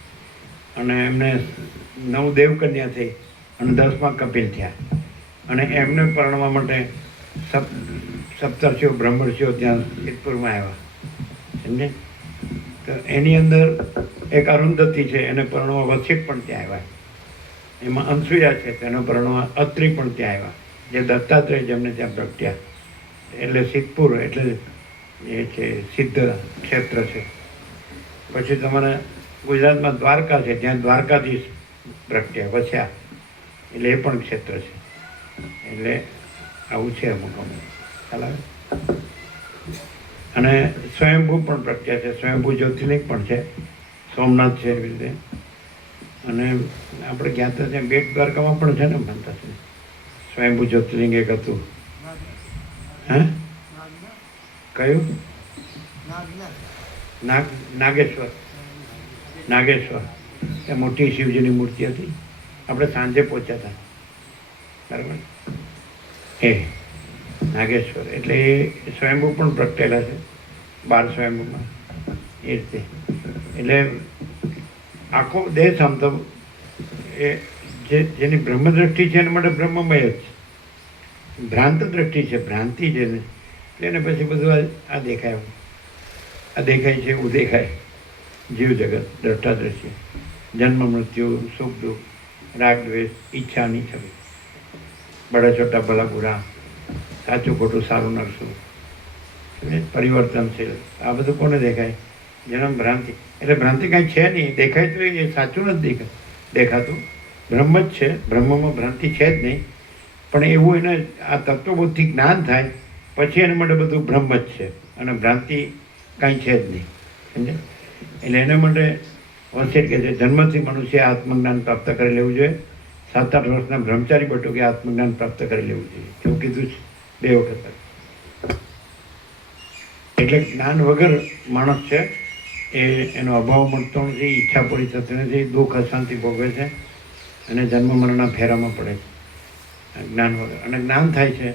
અને એમને 9 દેવકન્યા થઈ અને 10મા કપિલ થયા. અને એમને પરણવા માટે સપ્તર્ષિઓ બ્રહ્મર્ષિઓ ત્યાં સિદ્ધપુરમાં આવ્યા, સમજે? તો એની અંદર એક અરુંધતી છે, એને પરણવા વસિષ્ઠ પણ ત્યાં આવ્યા. એમાં અનસુયા છે, તેનો પરણવા અત્રિ પણ ત્યાં આવ્યા, જે દત્તાત્રેય જેમને ત્યાં પ્રગટ્યા. એટલે સિદ્ધપુર એટલે એ છે સિદ્ધ ક્ષેત્ર છે. પછી તમારે ગુજરાતમાં દ્વારકા છે, ત્યાં દ્વારકાધીશ પ્રગટ્યા વસ્યા, એટલે એ પણ ક્ષેત્ર છે. એટલે આવું છે અમુક અમુક ખ્યાલ આવે. અને સ્વયંભૂ પણ પ્રખ્યાત છે, સ્વયંભૂ જ્યોતિર્લિંગ પણ છે, સોમનાથ છે એવી રીતે. અને આપણે ક્યાં તો ત્યાં બેટ દ્વારકામાં પણ છે ને માનતા છે સ્વયંભૂ જ્યોતિર્લિંગ એક હતું. હે કયું? નાગેશ્વર. નાગેશ્વર એ મોટી શિવજીની મૂર્તિ હતી. આપણે સાંજે પહોંચ્યા હતા, બરાબર. એ નાગેશ્વર એટલે એ સ્વયંભૂ પણ પ્રગટેલા છે 12 સ્વયંભૂમાં એ રીતે. એટલે આખો દેશ આમ તો એ જેની બ્રહ્મદ્રષ્ટિ છે એના માટે બ્રહ્મમય જ છે. ભ્રાંત દ્રષ્ટિ છે, ભ્રાંતિ છે ને, એને પછી બધું આ દેખાય, આ દેખાય છે એવું દેખાય. જીવ જગત દ્રષ્ટા દ્રષ્ટિ, જન્મ મૃત્યુ, સુખ દુઃખ, રાગ દ્વેષ, ઈચ્છા અનિચ્છા, બડા છોટા ભલા બુરા, સાચું ખોટું સારું નરસું, પરિવર્તનશીલ, આ બધું કોને દેખાય? જેના ભ્રાંતિ. એટલે ભ્રાંતિ કાંઈ છે નહીં, દેખાય તો એ સાચું નથી દેખાતું, બ્રહ્મ જ છે, બ્રહ્મમાં ભ્રાંતિ છે જ નહીં. પણ એવું એને આ તત્વબુદ્ધિ જ્ઞાન થાય પછી એના માટે બધું બ્રહ્મ જ છે અને ભ્રાંતિ કાંઈ છે જ નહીં, સમજે? એટલે એના માટે વસિષ્ઠ કહે છે જન્મથી મનુષ્ય આત્મજ્ઞાન પ્રાપ્ત કરી લેવું જોઈએ. 7-8 વર્ષના બ્રહ્મચારી બટુકે આત્મજ્ઞાન પ્રાપ્ત કરી લેવું જોઈએ, એવું કીધું છે 2 વખત. એટલે જ્ઞાન વગર માણસ છે એ એનો અભાવ મળતો નથી, ઈચ્છા પૂરી થતી નથી, દુઃખ અશાંતિ ભોગવે છે અને જન્મ મરણના ફેરામાં પડે છે જ્ઞાન વગર. અને જ્ઞાન થાય છે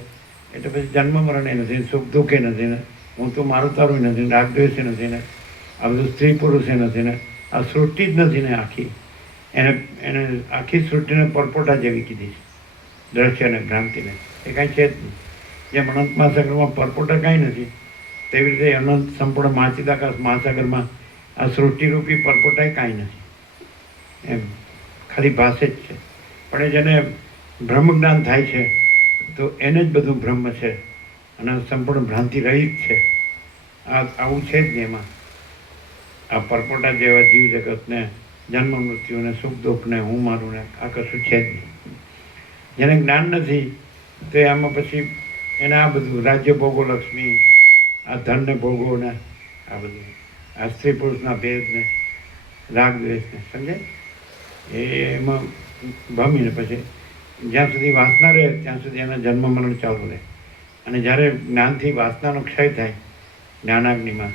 એટલે પછી જન્મ મરણ એ નથી, સુખ દુઃખ એ નથી ને, હું તો મારું તારું નથી, રાગ દ્વેષ નથી ને, આ બધું સ્ત્રી પુરુષ એ નથી ને, આ સૃષ્ટિ જ નથી ને આખી. એને આખી સૃષ્ટિને પરપોટા જેવી કીધી છે, દ્રશ્ય અને ભ્રાંતિને. એ કાંઈ છે જ નહીં. જેમ અનંત મહાસાગરમાં પરપોટા કાંઈ નથી, તેવી રીતે અનંત સંપૂર્ણ મહાચિદાકાશ મહાસાગરમાં આ સૃષ્ટિરૂપી પરપોટાય કાંઈ નથી. એમ ખાલી ભાષે જ છે. પણ એ જેને બ્રહ્મ જ્ઞાન થાય છે તો એને જ બધું બ્રહ્મ છે અને સંપૂર્ણ ભ્રાંતિ રહિત છે. આવું છે જ નહીં એમાં. આ પરપોટા જેવા જીવ જગતને, જન્મ મૃત્યુને, સુખ દુઃખને, હું મારું ને આ કશું છે જ નહીં. જેને જ્ઞાન નથી તો આમાં પછી એને આ બધું રાજ્ય ભોગો, લક્ષ્મી, આ ધનને ભોગવો ને, આ બધું આ સ્ત્રી પુરુષના ભેદને, રાગ દ્વેષને, સમજે? એમાં ભમીને પછી જ્યાં સુધી વાસના રહે ત્યાં સુધી એના જન્મ મરણ ચાલુ રહે. અને જ્યારે જ્ઞાનથી વાસનાનો ક્ષય થાય જ્ઞાનાગ્નિમાં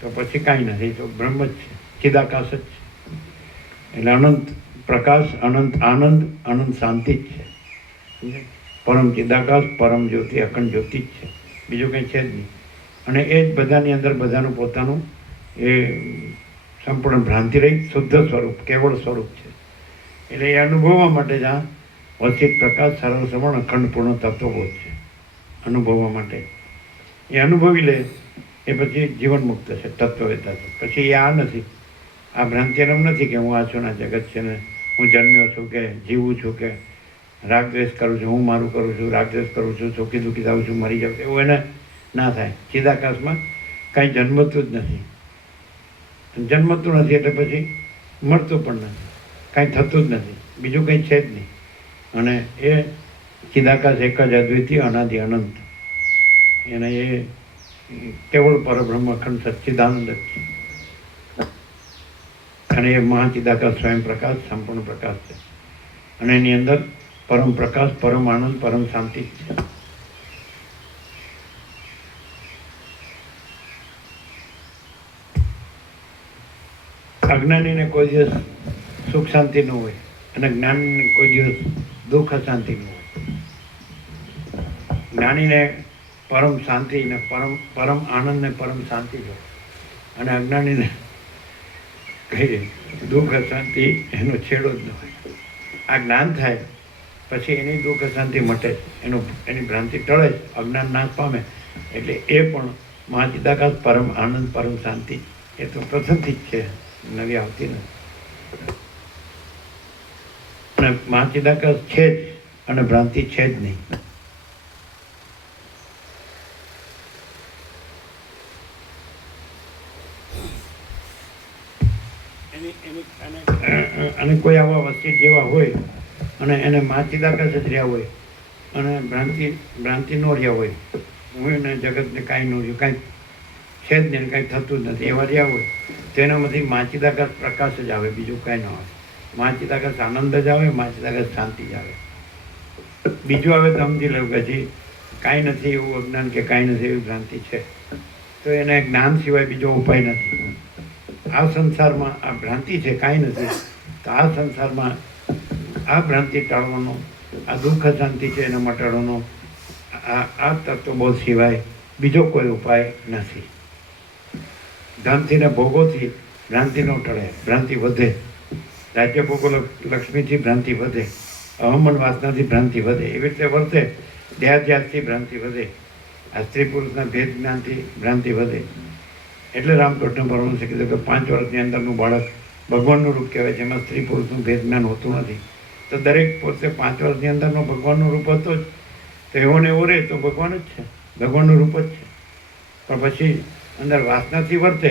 તો પછી કાંઈ નથી, તો બ્રહ્મ જ છે, ચિદાકાશ જ છે. એટલે અનંત પ્રકાશ, અનંત આનંદ, અનંત શાંતિ જ છે. પરમ ચિદાકાશ, પરમ જ્યોતિ, અખંડ જ્યોતિ જ છે, બીજું કંઈ છે જ નહીં. અને એ જ બધાની અંદર બધાનું પોતાનું એ સંપૂર્ણ ભ્રાંતિ રહી શુદ્ધ સ્વરૂપ, કેવળ સ્વરૂપ છે. એટલે એ અનુભવવા માટે જ આ વસિત પ્રકાશ, સરળ સમણ, અખંડ પૂર્ણ તત્વબોધ છે. અનુભવવા માટે એ અનુભવી લે એ પછી જીવન મુક્ત છે, તત્વવેતા છે. પછી એ આ નથી, આ ભ્રાંતિ એમ નથી કે હું આ છું, આ જગત છે ને હું જન્મ્યો છું કે જીવું છું કે રાગદ્વેષ કરું છું, હું મારું કરું છું, રાગદ્વેષ કરું છું, સુખી દુઃખી થાઉં છું, મરી જાઉં છું, એવું એને ના થાય. ચિદાકાશમાં કાંઈ જન્મતું જ નથી. જન્મતું નથી એટલે પછી મળતું પણ નથી, કાંઈ થતું જ નથી, બીજું કંઈ છે જ નહીં. અને એ ચિદાકાશ એક જ અદ્વિતીય અનાદિ અનંત, એને એ કેવળ પરબ્રહ્મ અખંડ સચ્ચિદાનંદ જ છે. અને એ મહાચિદાકાશ સ્વયં પ્રકાશ, સંપૂર્ણ પ્રકાશ છે. અને એની અંદર પરમ પ્રકાશ, પરમ આનંદ, પરમ શાંતિ જ છે. અજ્ઞાનીને કોઈ દિવસ સુખ શાંતિ ન હોય અને જ્ઞાનીને કોઈ દિવસ દુઃખ અશાંતિ ન હોય. જ્ઞાનીને પરમ શાંતિ ને પરમ આનંદ ને પરમ શાંતિ હોય, અને અજ્ઞાનીને કહીએ દુઃખ અશાંતિ એનો છેડો જ ન હોય. આ જ્ઞાન થાય પછી એની દુઃખ અશાંતિ મટે, એની ભ્રાંતિ ટળે, અજ્ઞાન નાશ પામે. એટલે એ પણ મહાચિદાકાશ, પરમ આનંદ, પરમ શાંતિ, એ તો પ્રથમથી જ છે, નવી આવતી નથી. અને મહાચિદાકાશ છે જ અને ભ્રાંતિ છે જ નહીં. અને કોઈ આવા વસ્તી જેવા હોય અને એને મહાચિદાકાશ જ રહ્યા હોય અને ભ્રાંતિ ન રહ્યા હોય, હું એને જગતને કાંઈ ન રહ્યું, કાંઈ છે જ નહીં, કાંઈ થતું જ નથી, એવા રહ્યા હોય તો એનામાંથી મહાચિદાકાશ પ્રકાશ જ આવે, બીજું કાંઈ ન આવે. મહાચિદાકાશ આનંદ જ આવે, મહાચિદાકાશ શાંતિ જ આવે. બીજું આવે તો સમજી લેવું કે હજી કાંઈ નથી એવું અજ્ઞાન કે કાંઈ નથી એવી ભ્રાંતિ છે, તો એને જ્ઞાન સિવાય બીજો ઉપાય નથી. આ સંસારમાં આ ભ્રાંતિ છે, કાંઈ નથી, તો આ સંસારમાં આ ભ્રાંતિ ટાળવાનો, આ દુઃખ શાંતિ છે એને મટાડવાનો આ તત્વબોધ સિવાય બીજો કોઈ ઉપાય નથી. ધનથી ને ભોગોથી ભ્રાંતિ ન ટળે, ભ્રાંતિ વધે. રાજ્ય ભોગો લક્ષ્મીથી ભ્રાંતિ વધે, અહમન વાસનાથી ભ્રાંતિ વધે, એવી રીતે વર્તે દેહાધ્યાસથી ભ્રાંતિ વધે, આ સ્ત્રી પુરુષના ભેદ જ્ઞાનથી ભ્રાંતિ વધે. એટલે રામકૃષ્ણ પરમહંસે કીધું કે 5 વર્ષની અંદરનું બાળક ભગવાનનું રૂપ કહેવાય છે, એમાં સ્ત્રી પુરુષનું ભેદ જ્ઞાન હોતું નથી. તો દરેક પોતે 5 વર્ષની અંદરનો ભગવાનનું રૂપ હતો જ, તો એવો ને એવો રહે તો ભગવાન જ છે, ભગવાનનું રૂપ જ છે. પણ પછી અંદર વાસનાથી વર્તે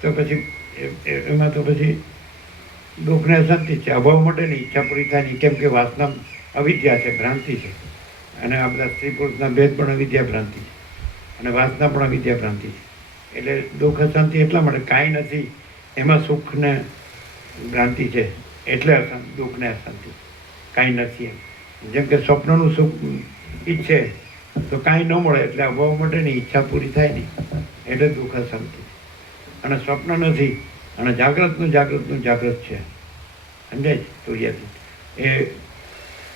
તો પછી એમાં તો પછી દુઃખને અશાંતિ છે, અભાવ માટેની ઈચ્છા પૂરી થાય નહીં, કેમ કે વાસના અવિદ્યા છે, ભ્રાંતિ છે. અને આ બધા સ્ત્રી પુરુષના ભેદ પણ અવિદ્યા ભ્રાંતિ છે, અને વાસના પણ અવિદ્યા ભ્રાંતિ છે. એટલે દુઃખ અશાંતિ એટલા માટે કાંઈ નથી, એમાં સુખને ભ્રાંતિ છે, એટલે દુઃખ ને અશાંતિ, કાંઈ નથી એમ. જેમ કે સ્વપ્નનું સુખ ઈચ્છે તો કાંઈ ન મળે એટલે અભાવ માટેની ઈચ્છા પૂરી થાય નહીં, એટલે દુઃખ અશાંતિ. અને સ્વપ્ન નથી અને જાગ્રતનું જાગ્રત છે, સમજાય છે તુર્યાથી. એ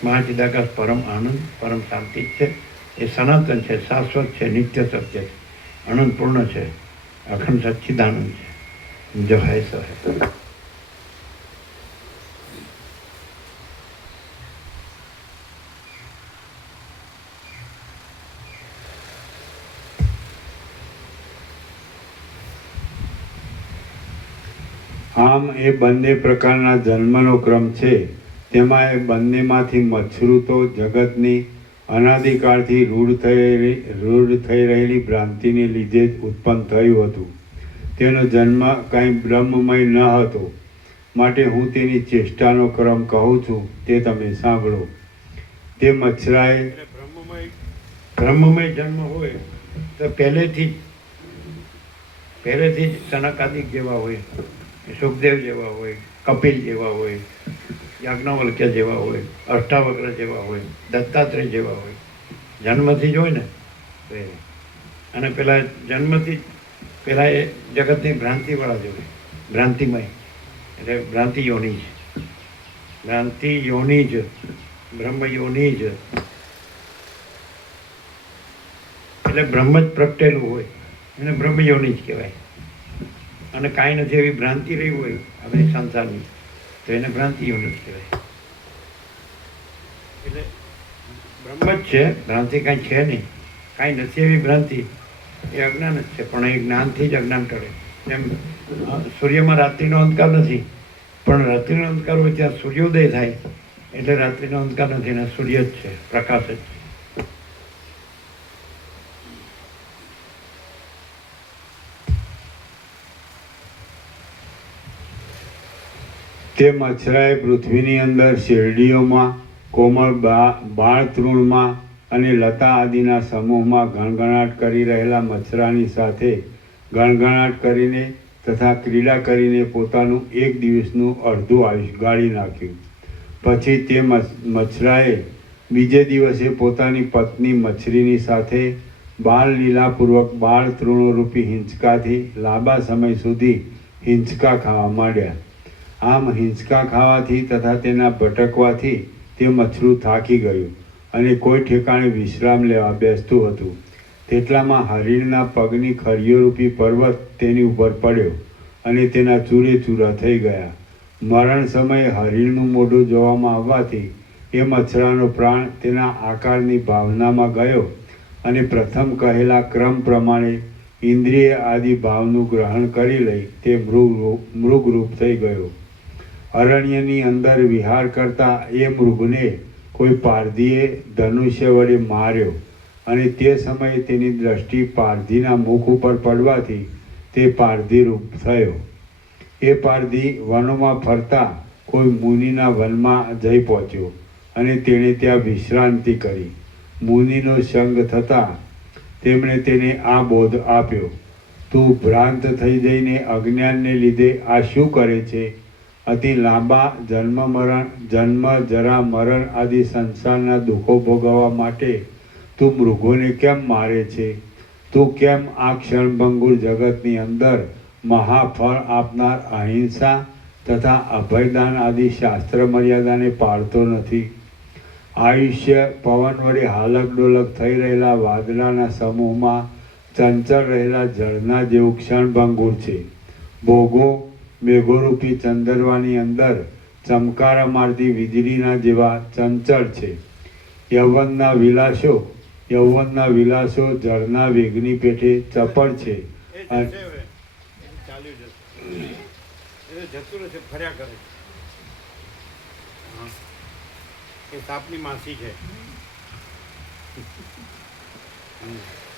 મહાચિદાકાશ પરમ આનંદ, પરમ શાંતિ છે. એ સનાતન છે, શાશ્વત છે, નિત્ય સત્ય છે, અનંતપૂર્ણ છે, અખંડ સચ્ચિદાનંદ છે. જો હૈ સો હૈ. આમ એ બંને પ્રકારના જન્મનો ક્રમ છે, તેમાં એ બંનેમાંથી મચ્છરું તો જગતની અનાદિકાળથી રૂઢ થઈ રહેલી ભ્રાંતિને લીધે જ ઉત્પન્ન થયું હતું. તેનો જન્મ કાંઈ બ્રહ્મમય ન હતો, માટે હું તેની ચેષ્ટાનો ક્રમ કહું છું, તે તમે સાંભળો. તે મચ્છરાએ બ્રહ્મમય જન્મ હોય તો પહેલેથી જ સનકાદિક જેવા હોય, સુખદેવ જેવા હોય, કપિલ જેવા હોય, યાજ્ઞવલ્ક્ય જેવા હોય, અષ્ટાવક્ર જેવા હોય, દત્તાત્રેય જેવા હોય, જન્મથી જ હોય ને. અને પેલા જન્મથી પેલા એ જગતની ભ્રાંતિવાળા જ હોય, ભ્રાંતિમય, એટલે ભ્રાંતિ યોની જ, બ્રહ્મ યોની જ, એટલે બ્રહ્મ જ પ્રગટેલું હોય એને બ્રહ્મ યોની જ કહેવાય. અને કાંઈ નથી એવી ભ્રાંતિ રહી હોય આપણી સંસારની, તો એને ભ્રાંતિ યોની જ કહેવાય. એટલે બ્રહ્મ જ છે, ભ્રાંતિ કાંઈ છે નહીં, કાંઈ નથી એવી ભ્રાંતિ, એ અજ્ઞાન જ છે, પણ એ જ્ઞાનથી જ અજ્ઞાન ટળે. જેમ સૂર્યમાં રાત્રિનો અંધકાર નથી, પણ રાત્રિનો અંધકાર હોય ત્યાં સૂર્યોદય થાય એટલે રાત્રિનો અંધકાર નથી, ને સૂર્ય જ છે, પ્રકાશ જ છે. તે મચ્છરાએ પૃથ્વીની અંદર શેરડીઓમાં, કોમળ બાળ તૃણમાં અને લતા આદિના સમૂહમાં ગણગણાટ કરી રહેલા મચ્છરાની સાથે ગણગણાટ કરીને તથા ક્રીડા કરીને પોતાનું એક દિવસનું અડધું આયુષ્ય ગાળી નાખ્યું. પછી તે મચ્છરાએ બીજે દિવસે પોતાની પત્ની મચ્છરીની સાથે બાળ લીલાપૂર્વક બાળ તૃણોરૂપી હિંચકાથી લાંબા સમય સુધી હિંચકા ખાવા માંડ્યા. આમ હિંચકા ખાવાથી તથા તેના ભટકવાથી તે મચ્છરું થાકી ગયું અને કોઈ ઠેકાણે વિશ્રામ લેવા બેસતું હતું. તેટલામાં હરિણના પગની ખરીઓરૂપી પર્વત તેની ઉપર પડ્યો અને તેના ચૂરે ચૂરા થઈ ગયા. મરણ સમયે હરિણનું મોઢું જોવામાં આવવાથી એ મચ્છરાનો પ્રાણ તેના આકારની ભાવનામાં ગયો અને પ્રથમ કહેલા ક્રમ પ્રમાણે ઇન્દ્રિય આદિ ભાવનું ગ્રહણ કરી લઈ તે મૃગરૂપ થઈ ગયો. અરણ્યની અંદર વિહાર કરતા એ મૃગને કોઈ પારધીએ ધનુષ્ય વડે માર્યો અને તે સમયે તેની દ્રષ્ટિ પારધીના મુખ ઉપર પડવાથી તે પારધી રૂપ થયો. એ પારધી વનોમાં ફરતા કોઈ મુનિના વનમાં જઈ પહોંચ્યો અને તેણે ત્યાં વિશ્રાંતિ કરી. મુનિનો સંગ થતાં તેમણે તેને આ બોધ આપ્યો: તું ભ્રાંત થઈ જઈને અજ્ઞાનને લીધે આ શું કરે છે? અતિ લાંબા જન્મ જરા મરણ આદિ સંસારના દુઃખો ભોગવવા માટે તું મૃગોને કેમ મારે છે? તું કેમ આ ક્ષણભંગુર જગતની અંદર મહાફળ આપનાર અહિંસા તથા અભયદાન આદિ શાસ્ત્ર મર્યાદાને પાળતો નથી? આયુષ્ય પવન વડે હાલક ડોલક થઈ રહેલા વાદળાના સમૂહમાં ચંચળ રહેલા જળના જેવું ક્ષણભંગુર છે. ભોગો મેઘોરૂપી ચંદરવાની અંદર ચમકારા મારતી વીજળીના જેવા ચંચળ છે. યૌવનના વિલાસો જળના વેગની પેઠે ચપળ છે.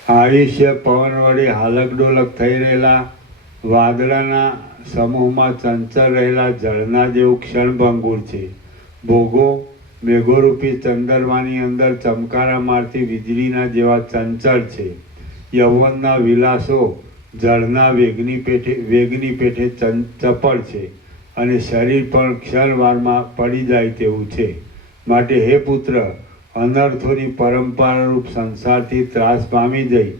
આયુષ્ય પવન વડે હાલક ડોલક થઈ રહેલા વાદળાના સમૂહમાં ચંચળ રહેલા જળના જેવું ક્ષણભંગુર છે. ભોગો મેઘોરૂપી ચંદરમાની અંદર ચમકારા મારતી વીજળીના જેવા ચંચળ છે. યૌવનના વિલાસો જળના વેગની પેઠે ચપળ છે અને શરીર પણ ક્ષણવારમાં પડી જાય તેવું છે. માટે હે પુત્ર, અનર્થોની પરંપરારૂપ સંસારથી ત્રાસ પામી જઈ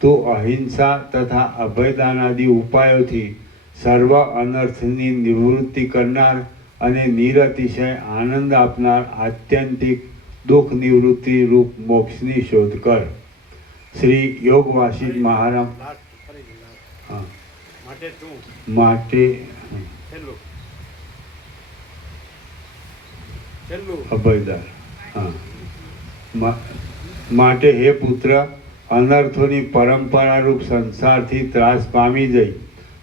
તું અહિંસા તથા અભયદાન આદિ ઉપાયોથી સર્વ અનર્થની નિવૃત્તિ કરનાર અને નિરતિશય આનંદ આપનાર આત્યંતિક દુઃખ નિવૃત્તિ રૂપ મોક્ષની શોધ કર. શ્રી યોગ વાસિષ્ઠ મહારાજ માટે અભયદાન. માટે હે પુત્ર, અનર્થોની પરંપરારૂપ સંસારથી ત્રાસ પામી જઈ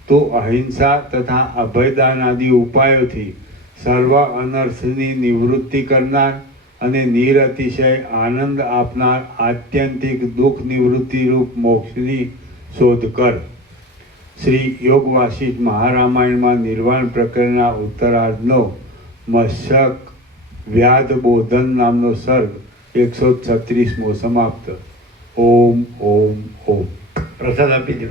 તું અહિંસા તથા અભયદાન આદિ ઉપાયોથી સર્વ અનર્થની નિવૃત્તિ કરનાર અને નિરતિશય આનંદ આપનાર આત્યંતિક દુઃખ નિવૃત્તિ રૂપ મોક્ષની શોધ કર. શ્રી યોગ વાસિષ્ઠ મહારામાયણમાં નિર્વાણ પ્રકરણના ઉત્તરાર્ધનો મસ્યક વ્યાધ બોધન નામનો સર્ગ 136મો સમાપ્ત. ઓમ ઓમ ઓમ. પ્રસાદ આપી દો.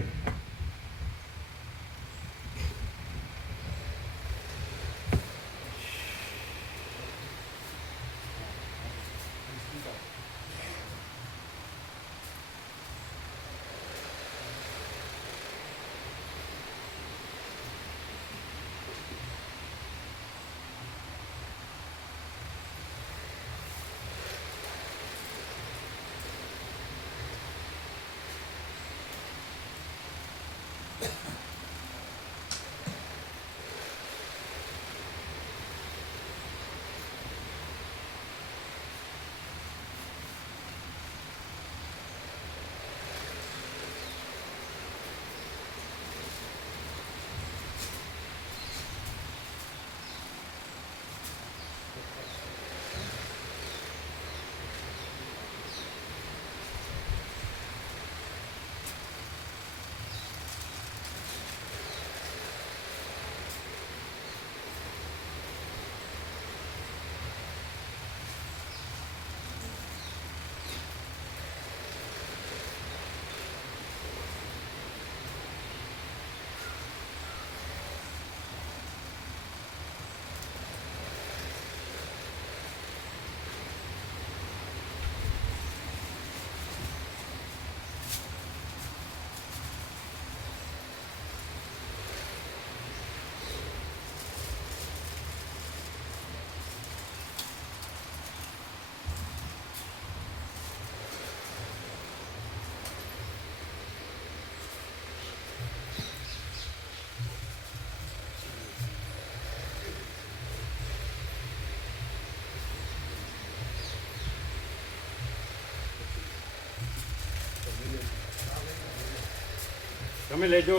તમે લેજો.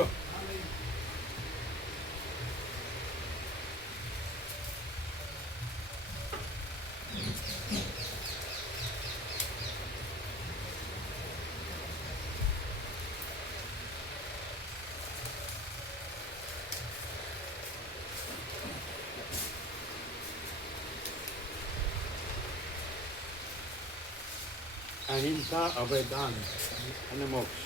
અહિંસા, અભયદાન અને મોક્ષ.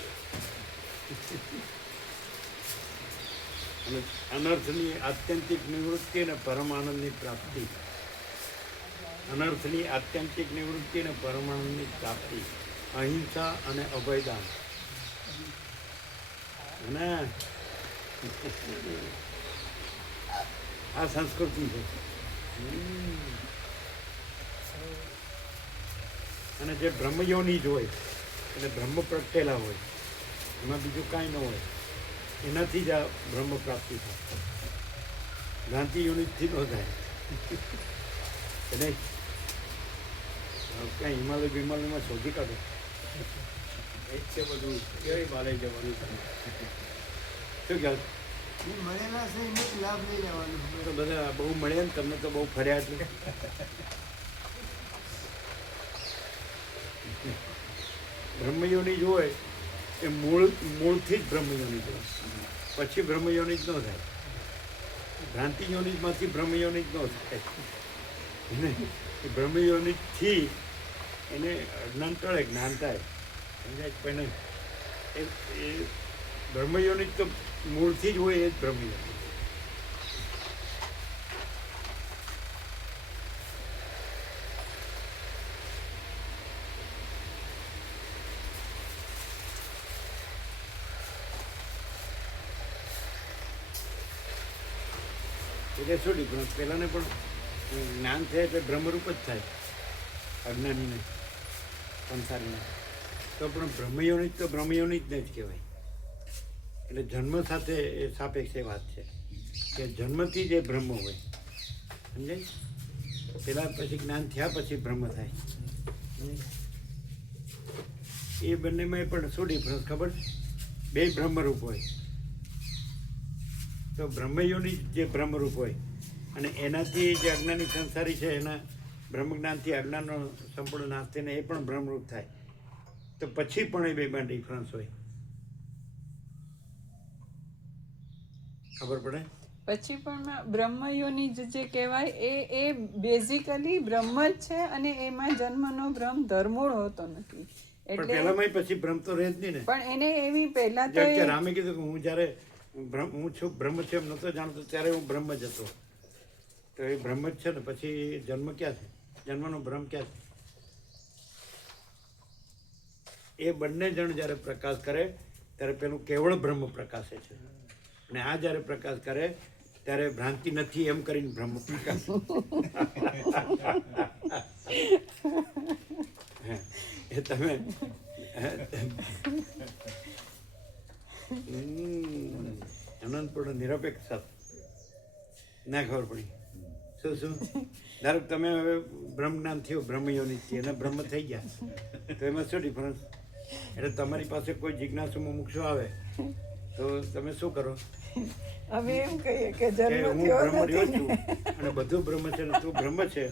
અને અનર્થની આત્યંતિક નિવૃત્તિ અને પરમાનંદની પ્રાપ્તિ. અનર્થની આત્યંતિક નિવૃત્તિ અને પરમાનંદની પ્રાપ્તિ. અહિંસા અને અભયદાન. અને આ સંસ્કૃતિ છે. અને જે બ્રહ્મયોની જ હોય એટલે બ્રહ્મ પ્રગટેલા હોય, એમાં બીજું કાંઈ ન હોય, એનાથી જ આ બ્રહ્મ પ્રાપ્તિ થાય. ભ્રાંતિ યુનિટથી ન થાય. એટલે કાંઈ હિમાલય બિમાલયમાં શોધી કાઢો. એ જ છે બધું. કેવી બાલે જવાનું શું ખ્યાલ? મળેલા છે એને જ લાભ લઈ લેવાનો. તો બધા બહુ મળ્યા ને તમને તો બહુ ફર્યા એટલે. બ્રહ્મયોની જ હોય એ મૂળથી જ બ્રહ્મયોની જ હોય, પછી બ્રહ્મયોની જ ન થાય. ભ્રાંતિ યોનિજમાંથી બ્રહ્મયોની જ ન થાય. એ બ્રહ્મયોનિજથી એને જ્ઞાન ટળે, જ્ઞાન થાય. સમજાય પણ એ બ્રહ્મયોનિજ તો મૂળથી જ હોય એ જ બ્રહ્મયોનિજ. એટલે શું ડિફરન્સ? પહેલાંને પણ જ્ઞાન થાય એટલે બ્રહ્મરૂપ જ થાય, અજ્ઞાનીને, સંસારીને. તો પણ બ્રહ્મયોનિજ તો બ્રહ્મયોનિજ જ કહેવાય. એટલે જન્મ સાથે એ સાપેક્ષ એ વાત છે કે જન્મથી જ એ બ્રહ્મ હોય. સમજાય? પહેલાં પછી જ્ઞાન થયા પછી બ્રહ્મ થાય. એ બંનેમાં પણ શું ડિફરન્સ ખબર? બે બ્રહ્મરૂપ હોય. તો બ્રહ્મયોની જે બ્રહ્મરૂપ હોય અને એનાથી જે અજ્ઞાની સંસારી છે એના બ્રહ્મજ્ઞાનથી અજ્ઞાનનો સંપૂર્ણ નાશ થઈને એ પણ બ્રહ્મરૂપ થાય. તો પછી પણ એ બેમાં ડિફરન્સ હોય. ખબર પડે? પછી પણ બ્રહ્મયોની જે કહેવાય એ બેઝિકલી બ્રહ્મ જ છે અને એમાં જન્મનો ભ્રમ ધર્મૂળ હોતો નથી. પણ પહેલામાં પછી ભ્રમ તો રહે જ નહીં ને. પણ એને એવી પહેલા તો જેમ કે રામે કીધું કે હું જ્યારે હું છું બ્રહ્મ છે એમ નહોતો જાણતો ત્યારે હું બ્રહ્મ જ હતો. તો એ બ્રહ્મ જ છે ને પછી જન્મ ક્યાં છે? જન્મનો ભ્રમ ક્યાં છે? એ બંને જણ જ્યારે પ્રકાશ કરે ત્યારે પેલું કેવળ બ્રહ્મ પ્રકાશે છે, અને આ જ્યારે પ્રકાશ કરે ત્યારે ભ્રાંતિ નથી એમ કરીને બ્રહ્મ પ્રકાશ. એ તમે અનંતપૂર્ણ નિરપેક્ષ ના ખબર પડી. શું ધારો તમે હવે બ્રહ્મ જ્ઞાન થયું, બ્રહ્મયોનિથી અને બ્રહ્મ થઈ ગયા, તો એમાં શું ડિફરન્સ? એટલે તમારી પાસે કોઈ જિજ્ઞાસુ મુમુક્ષુ આવે તો તમે શું કરો? હવે એમ કહીએ કે કે જન્મ હું થયો બ્રહ્મ રહ્યો નથી છું અને બધું બ્રહ્મ છે ને તું બ્રહ્મ છે,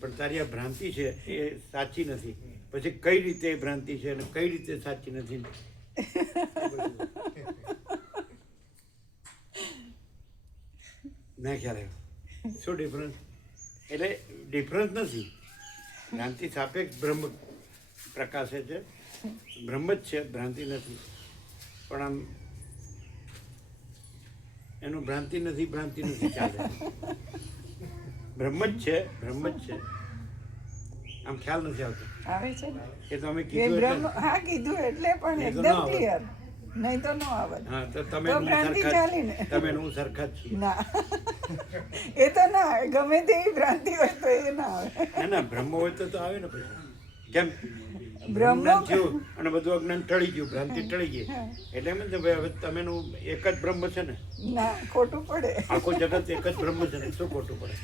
પણ તારી આ ભ્રાંતિ છે એ સાચી નથી. પછી કઈ રીતે એ ભ્રાંતિ છે અને કઈ રીતે સાચી નથી? ના ખ્યાલ આવ્યો? શું ડિફરન્સ? એટલે ડિફરન્સ નથી. ભ્રાંતિ સાપેક્ષ બ્રહ્મ પ્રકાશે છે, બ્રહ્મ જ છે, ભ્રાંતિ નથી. પણ આમ એનું ભ્રાંતિ નથી ચાલે. બ્રહ્મ જ છે, બ્રહ્મ જ છે. આમ ખ્યાલ નથી આવતો. આવે છે ને એ તો અમે એ કીધું બ્રહ્મ. એટલે. હા કીધું એટલે પણ એ તો એકદમ ના આવે. ક્લિયર. નહીં તો ન આવે. હા તો તમે તો હું ભ્રાંતિ સરખા ચાલી ને. તમે હું સરખા જ છીએ. ના એ તો ના આવે. ગમે તેવી ભ્રાંતિ હોય તો એ ના આવે. ના બ્રહ્મ હોય તો આવે ને પછી. કેમ? બ્રહ્મ જ્ઞાન થયું અને બધું અજ્ઞાન ટળી ગયું, ભ્રાંતિ ટળી ગઈ. એટલે એમ જ ને ભાઈ હવે તમેનું એક જ બ્રહ્મ છે ને, ના ખોટું પડે. આખું જગત એક જ બ્રહ્મ છે ને, શું ખોટું પડે?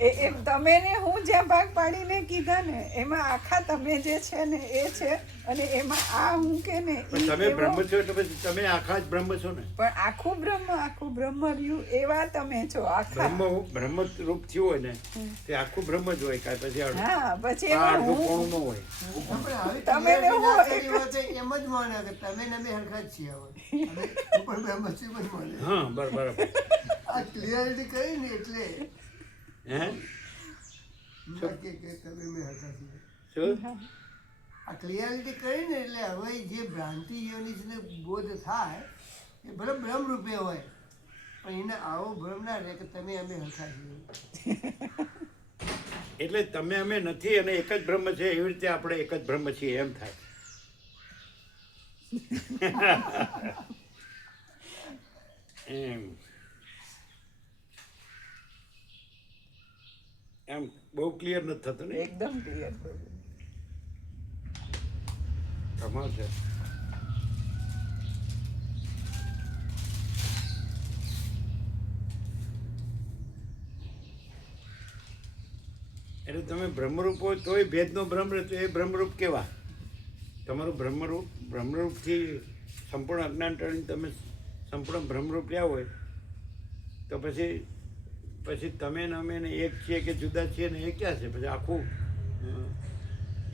એમ તમે ને હું જ્યાં ભાગ પાડીને કીધા ને એમાં આખા તમે જે છે ને એ છે અને એમાં આ હું કે ને પણ તમે બ્રહ્મ છો એટલે પછી તમે આખા જ બ્રહ્મ છો ને. પણ આખું બ્રહ્મ રહ્યું એવા તમે છો આખા. બ્રહ્મ રૂપ થયું હોય ને તે આખું બ્રહ્મ જ હોય કાંઈ પછી હા પછી આ એમાં અડધું હું કોણું ન હોય. આપણે આવી તમે ને ક્લિયરિટી હું ના કરી એક હોય તો એમ જ માને કે તમે ને અમે હરખા જ છીએ હવે. હું પણ બ્રહ્મથી જ માને. હા બરાબર. આ ક્લિયરિટી કરી ને એટલે હે નક્કી કે તમે મેં હરખા છીએ. શું આ ક્લિયરિટી કરી ને એટલે હવે જે ભ્રાંતિ યોનિસને બોધ થાય એ ભલે બ્રહ્મ રૂપે હોય પણ એને આવો ભ્રમ ના રહે કે તમે અમે હરખા છીએ. એટલે તમે અમે નથી અને એક જ બ્રહ્મ છે એવી રીતે આપણે એક જ બ્રહ્મ છીએ એમ થાય. એમ બહુ ક્લિયર નથી થતું ને. એકદમ ક્લિયર. કમાલ છે. એટલે તમે બ્રહ્મરૂપ હોય તોય ભેદનો બ્રહ્મ રહે તો એ બ્રહ્મરૂપ કેવા? તમારું બ્રહ્મરૂપથી સંપૂર્ણ અજ્ઞાન ટળીને તમે સંપૂર્ણ બ્રહ્મરૂપ રહ્યા હોય તો પછી તમે ને અમે ને એક છીએ કે જુદા છીએ ને એ ક્યાં છે? પછી આખું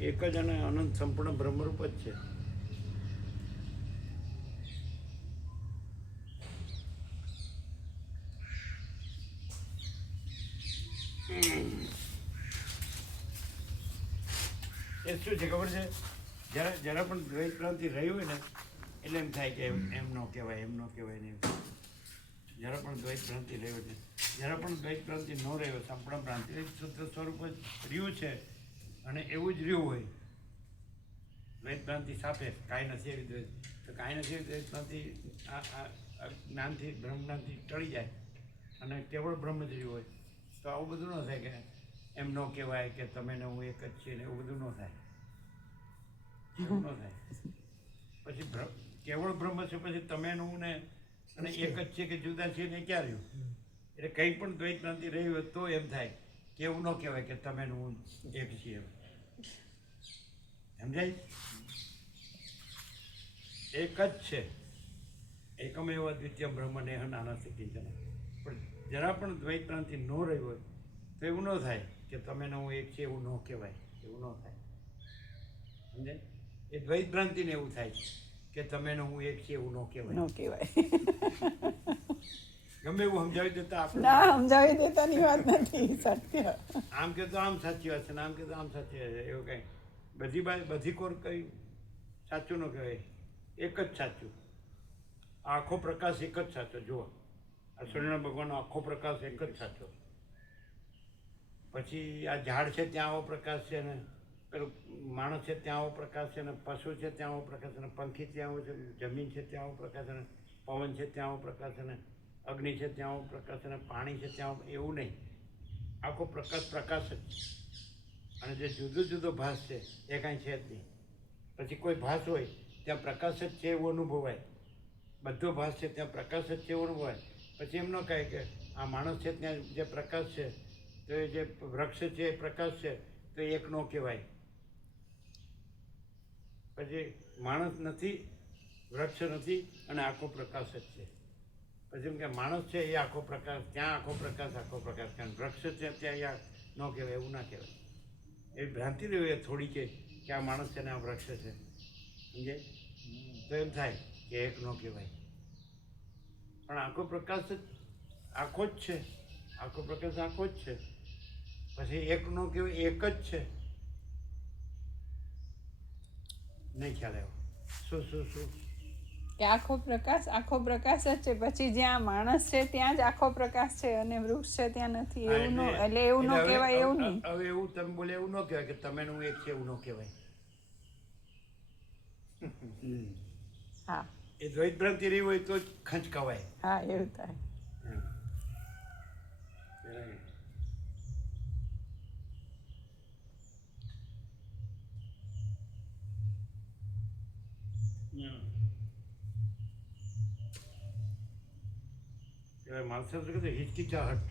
એક જ અને અનંત સંપૂર્ણ બ્રહ્મરૂપ જ છે. એ શું છે ખબર છે? જરા પણ દ્વૈત ભ્રાંતિ રહી હોય ને એટલે એમ થાય કે એમ ન કહેવાય એમ ન કહેવાય ને. જરા પણ દ્વૈત ભ્રાંતિ રહી હોય ને જરા પણ દ્વૈત ભ્રાંતિ ન રહી હોય સંપૂર્ણ ભ્રાંતિ શુદ્ધ સ્વરૂપ જ રહ્યું છે અને એવું જ રહ્યું હોય. દ્વૈત ભ્રાંતિ સાપે કાંઈ નથી એવી દ્વૈત તો કાંઈ નથી એવી દ્વૈત ભ્રાંતિ આ જ્ઞાનથી બ્રહ્મ જ્ઞાનથી ટળી જાય અને કેવળ બ્રહ્મ જ રહ્યું હોય તો આવું બધું ન થાય કે એમ ન કહેવાય કે તમે ને હું એક જ છીએ ને એવું બધું ન થાય. એવું ન થાય. પછી કેવળ બ્રહ્મ છે પછી તમે ને હું ને અને એક જ છે કે જુદા છે ને ક્યાં રહ્યું? એટલે કંઈ પણ દ્વૈત ભ્રાંતિ રહી હોય તો એમ થાય કે એવું ન કહેવાય કે તમે ને હું એક છીએ. સમજાય? એક જ છે. એકમ એવા દ્વિતીય બ્રહ્મ નેહ નાનાસ્તિ કિંચન. પણ જરા પણ દ્વૈત ભ્રાંતિ ન રહી હોય તો એવું ન થાય કે તમે ને હું એક છે એવું ન કહેવાય. એવું ન થાય. સમજાય? એ દ્વૈત ભ્રાંતિને એવું થાય કે તમે ને હું એક છે એવું ન કહેવાય. ન કહેવાય. ગમે એવું સમજાવી દેતા આપણે ના સમજાવી દેતાની વાત નથી. સત્ય. આમ કે તો આમ સાચી વાત છે ને આમ કે તો આમ સાચી વાત છે. એવું કંઈ બધી કોર કંઈ સાચું ન કહેવાય. એક જ સાચું. આખો પ્રકાશ એક જ સાચો. જુઓ આ સૂર્યનારાયણ ભગવાનનો આખો પ્રકાશ એક જ સાચો. પછી આ ઝાડ છે ત્યાં આવો પ્રકાશ છે ને પેલું માણસ છે ત્યાં આવો પ્રકાશ છે ને પશુ છે ત્યાં આવો પ્રકાશ છે ને પંખી ત્યાં આવો છે જમીન છે ત્યાં આવો પ્રકાશ છે ને પવન છે ત્યાં આવો પ્રકાશ છે ને અગ્નિ છે ત્યાં આવો પ્રકાશ છે ને પાણી છે ત્યાં એવું નહીં. આખો પ્રકાશ જ. અને જે જુદો ભાસ છે એ કાંઈ છે જ નહીં. પછી કોઈ ભાસ હોય ત્યાં પ્રકાશ જ છે એવું અનુભવાય. બધો ભાસ છે ત્યાં પ્રકાશ જ છે એવું અનુભવાય. પછી એમ ન કહે કે આ માણસ છે ત્યાં જે પ્રકાશ છે તો એ જે વૃક્ષ છે એ પ્રકાશ છે તો એક ન કહેવાય. પછી માણસ નથી વૃક્ષ નથી અને આખો પ્રકાશ જ છે. પછી એમ કે માણસ છે એ આખો પ્રકાશ ત્યાં આખો પ્રકાશ કારણ વૃક્ષ છે ત્યાં ન કહેવાય એવું ના કહેવાય. એ ભ્રાંતિ રહી થોડી કે આ માણસ છે ને આ વૃક્ષ છે. સમજે? તો એમ થાય કે એક ન કહેવાય. પણ આખો પ્રકાશ જ આખો જ છે. આખો પ્રકાશ આખો જ છે. પછી એક ન કહેવાય એક જ છે. નહીં ખ્યાલ આવ્યો. શું કે આખો પ્રકાશ જ છે. પછી જ્યાં માણસ છે ત્યાં જ આખો પ્રકાશ છે અને વૃક્ષ છે ત્યાં નથી. એવું ન એટલે એવું ન કહેવાય એવું નહીં. હવે એવું તમે બોલે એવું ન કહેવાય કે તમે હું એક છે એવું ન કહેવાય. હા એ દ્વૈત ભ્રાંતિ રહી હોય તો જ ખંચકાવાય. હા એવું થાય. માણસો કીધું હિચકિચાહટ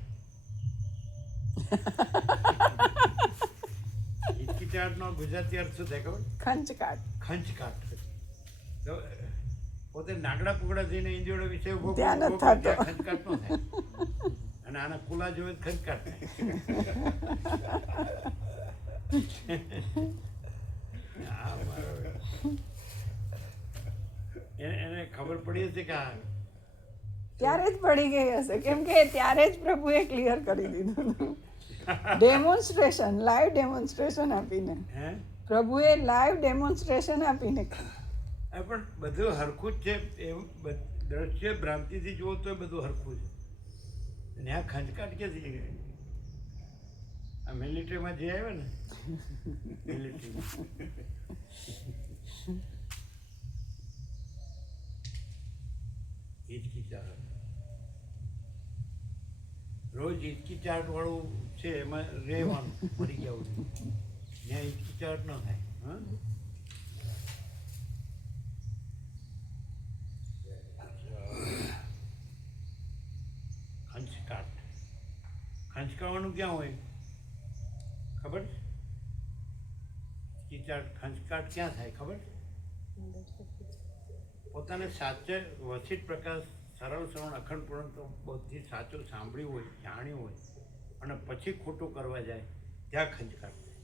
હિચકિચાહટનો ગુજરાતી અર્થ શું થાય ખબર? ખંચકાટ. ખંચકાટ. તો પોતે નાગડા પુગડા થઈને ઇન્દ્રિયો વિશે ઉભો ત્યાં ઉભો નથી થતો. ત્યાં ખંચકાટ ન થાય. અને આના કુલા જોવે તો ખંચકાટ થાય. આ બરાબર. એને ખબર પડી હતી કે આ ત્યારે જ પડી ગઈ હશે, કેમ કે ત્યારે જ પ્રભુએ ક્લિયર કરી દીધું. ડેમોન્સ્ટ્રેશન, લાઈવ ડેમોન્સ્ટ્રેશન આપીને, હે પ્રભુએ લાઈવ ડેમોન્સ્ટ્રેશન આપીને. આ પણ બધું હરખું જ છે. એવું દ્રશ્ય ભ્રાંતિથી જુઓ તો બધું હરખું છે. અને આ ખંચકાટ ક્યાંથી ગઈ? આ મિલિટરીમાં જે આવ્યો ને, મિલિટરીમાં હિચકિચાહટ. રોજ હિચકિચાહટ વાળું છે એમાં રહેવાનું, મરી જવું જોઈએ. ત્યાં હિચકિચાહટ ન થાય. હા, ખંચકાટ. ખંચકાવાનું ક્યાં હોય ખબર છે? ખંચકાટ ક્યાં થાય ખબર છે? પોતાને સાચે વસિત પ્રકાશ સરળ શ્રવણ અખંડ પૂર્ણ તો બધી સાચું સાંભળ્યું હોય, જાણ્યું હોય, અને પછી ખોટું કરવા જાય ત્યાં ખંચકાટ થાય.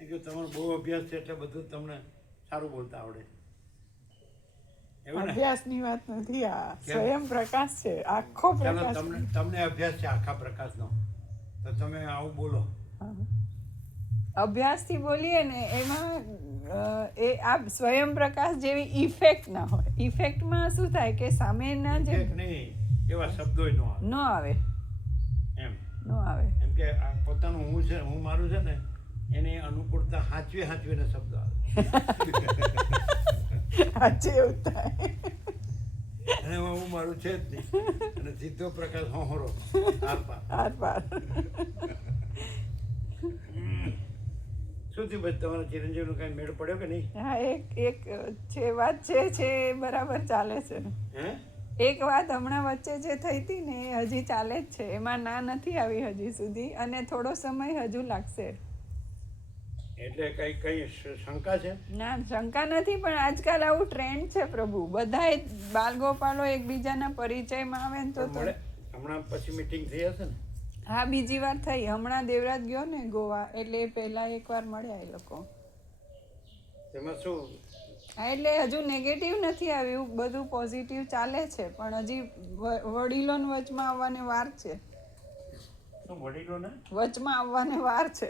એ કે તમારો બહુ અભ્યાસ છે એટલે બધું તમને સારું બોલતા આવડે. એવું ને? અભ્યાસની વાત નથી, આ કેમ? સ્વયં પ્રકાશ છે, આખો ચાલો પ્રકાશ. તમને અભ્યાસ છે આખા પ્રકાશનો, તો તમે આવું બોલો. અભ્યાસથી બોલીએ ને એમાં એ આ સ્વયં પ્રકાશ જેવી ઇફેક્ટ ના હોય. ઇફેક્ટમાં શું થાય કે સામેના જે એક નહીં એવા શબ્દો ન આવે. ન આવે, એમ ન આવે. એમ કે આ પોતાનું હું છે, હું મારું છે ને એની અનુકૂળતા હાચવીને શબ્દો આવે. આજે એવું થાય. અને એમાં હું મારું છે જ નહીં, અને સીધો પ્રકાશ હોહરો આરપાર. આર પાર. શું થયું ભાઈ, તમારા ચિરંજીવનો કઈ મેળ પડ્યો કે નહીં? હા, એક છે વાત છે એ બરાબર ચાલે છે. હે, એક વાત હમણાં વચ્ચે જે થઈ હતી ને એ હજી ચાલે જ છે, એમાં ના નથી આવી હજી સુધી, અને થોડો સમય હજુ લાગશે. એટલે કઈ શંકા છે? ના, શંકા નથી, પણ આજકાલ આવું ટ્રેન્ડ છે પ્રભુ. બધાય બાલગોપાલો એકબીજાના પરિચયમાં આવે ને તો મળે હમણાં પછી મીટિંગ થઈ હશે ને? હા, બીજી વાર થઈ. હમણાં દેવરાજ ગયો ને ગોવા, એટલે પહેલા એકવાર મળ્યા એ લોકો. એમાં શું? હા, એટલે હજુ નેગેટિવ નથી આવ્યું, બધું પોઝિટિવ ચાલે છે, પણ હજી વડીલોને વચમાં આવવાને વાર છે. શું વડીલોને વચમાં આવવાને વાર છે.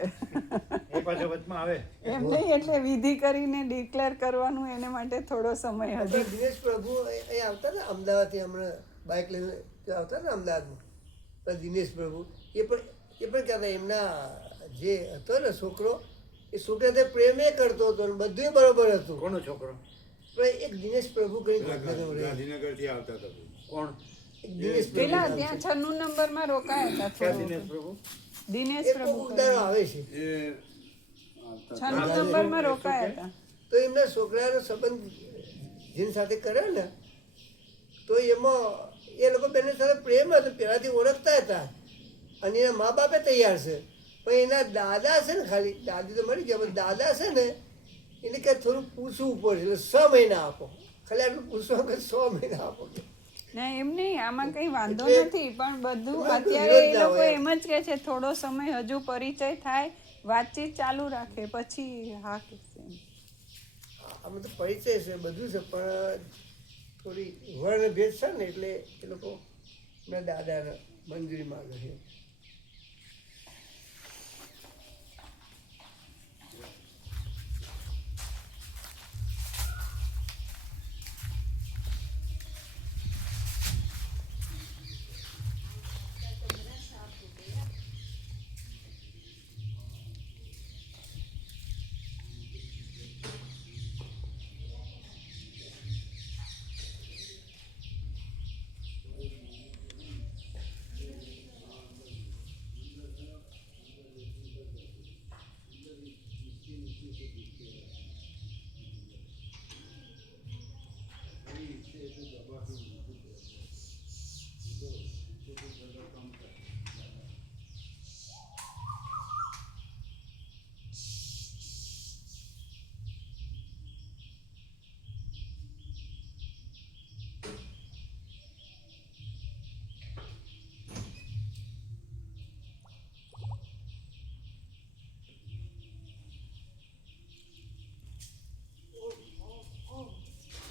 એ પાછો વચમાં આવે? એમ નહીં, એટલે વિધિ કરીને ડિક્લેર કરવાનું, એને માટે થોડો સમય હજી. દિનેશ પ્રભુ અહીં આવતા ને અમદાવાદથી, હમણાં બાઇક લઈને આવતા ને અમદાવાદમાં, પણ દિનેશ પ્રભુ એ પણ કહેતા એમના જે હતો ને છોકરો, એ છોકરા પ્રેમ એ કરતો હતો ને બધું બરોબર હતું. કોનો છોકરો? પણ એક દિનેશ પ્રભુ કરી ગાંધીનગરથી આવતા હતા. કોણ? દિનેશ પેલા પ્રભુ ત્યાં 96 નંબરમાં રોકાયા હતા ક્યાં થોડું. દિનેશ પ્રભુ? દિનેશ એ પ્રભુ ઉદારો આવે છે. એ 96 નંબરમાં રોકાયા હતા. તો એમના છોકરાનો સંબંધ જેની સાથે કર્યો ને, તો એમાં એ લોકો બંને સાથે પ્રેમ હતો, પહેલાંથી ઓળખતા હતા, અને એના મા બાપે તૈયાર છે. પણ એના દાદા છે ને, ખાલી દાદી તો મળી ગયા, પણ દાદા છે ને એને કંઈ થોડું પૂછવું પડે, એટલે 6 મહિના આપો, ખાલી આટલું પૂછવા કે 6 મહિના આપો. ના, એમ નહીં, આમાં કંઈ વાંધો એટલે નથી, પણ બધું એમાં અત્યારે એ વિરોધ ના લોકો હોય. એમ જ કહે છે થોડો સમય હજુ પરિચય થાય, વાતચીત ચાલુ રાખે, પછી હા કહેશે. આમાં તો પરિચય છે, બધું છે, પણ થોડી વર્ણ ભેદ છે ને, એટલે એ લોકો એમના દાદાને મંજૂરી માગે છે.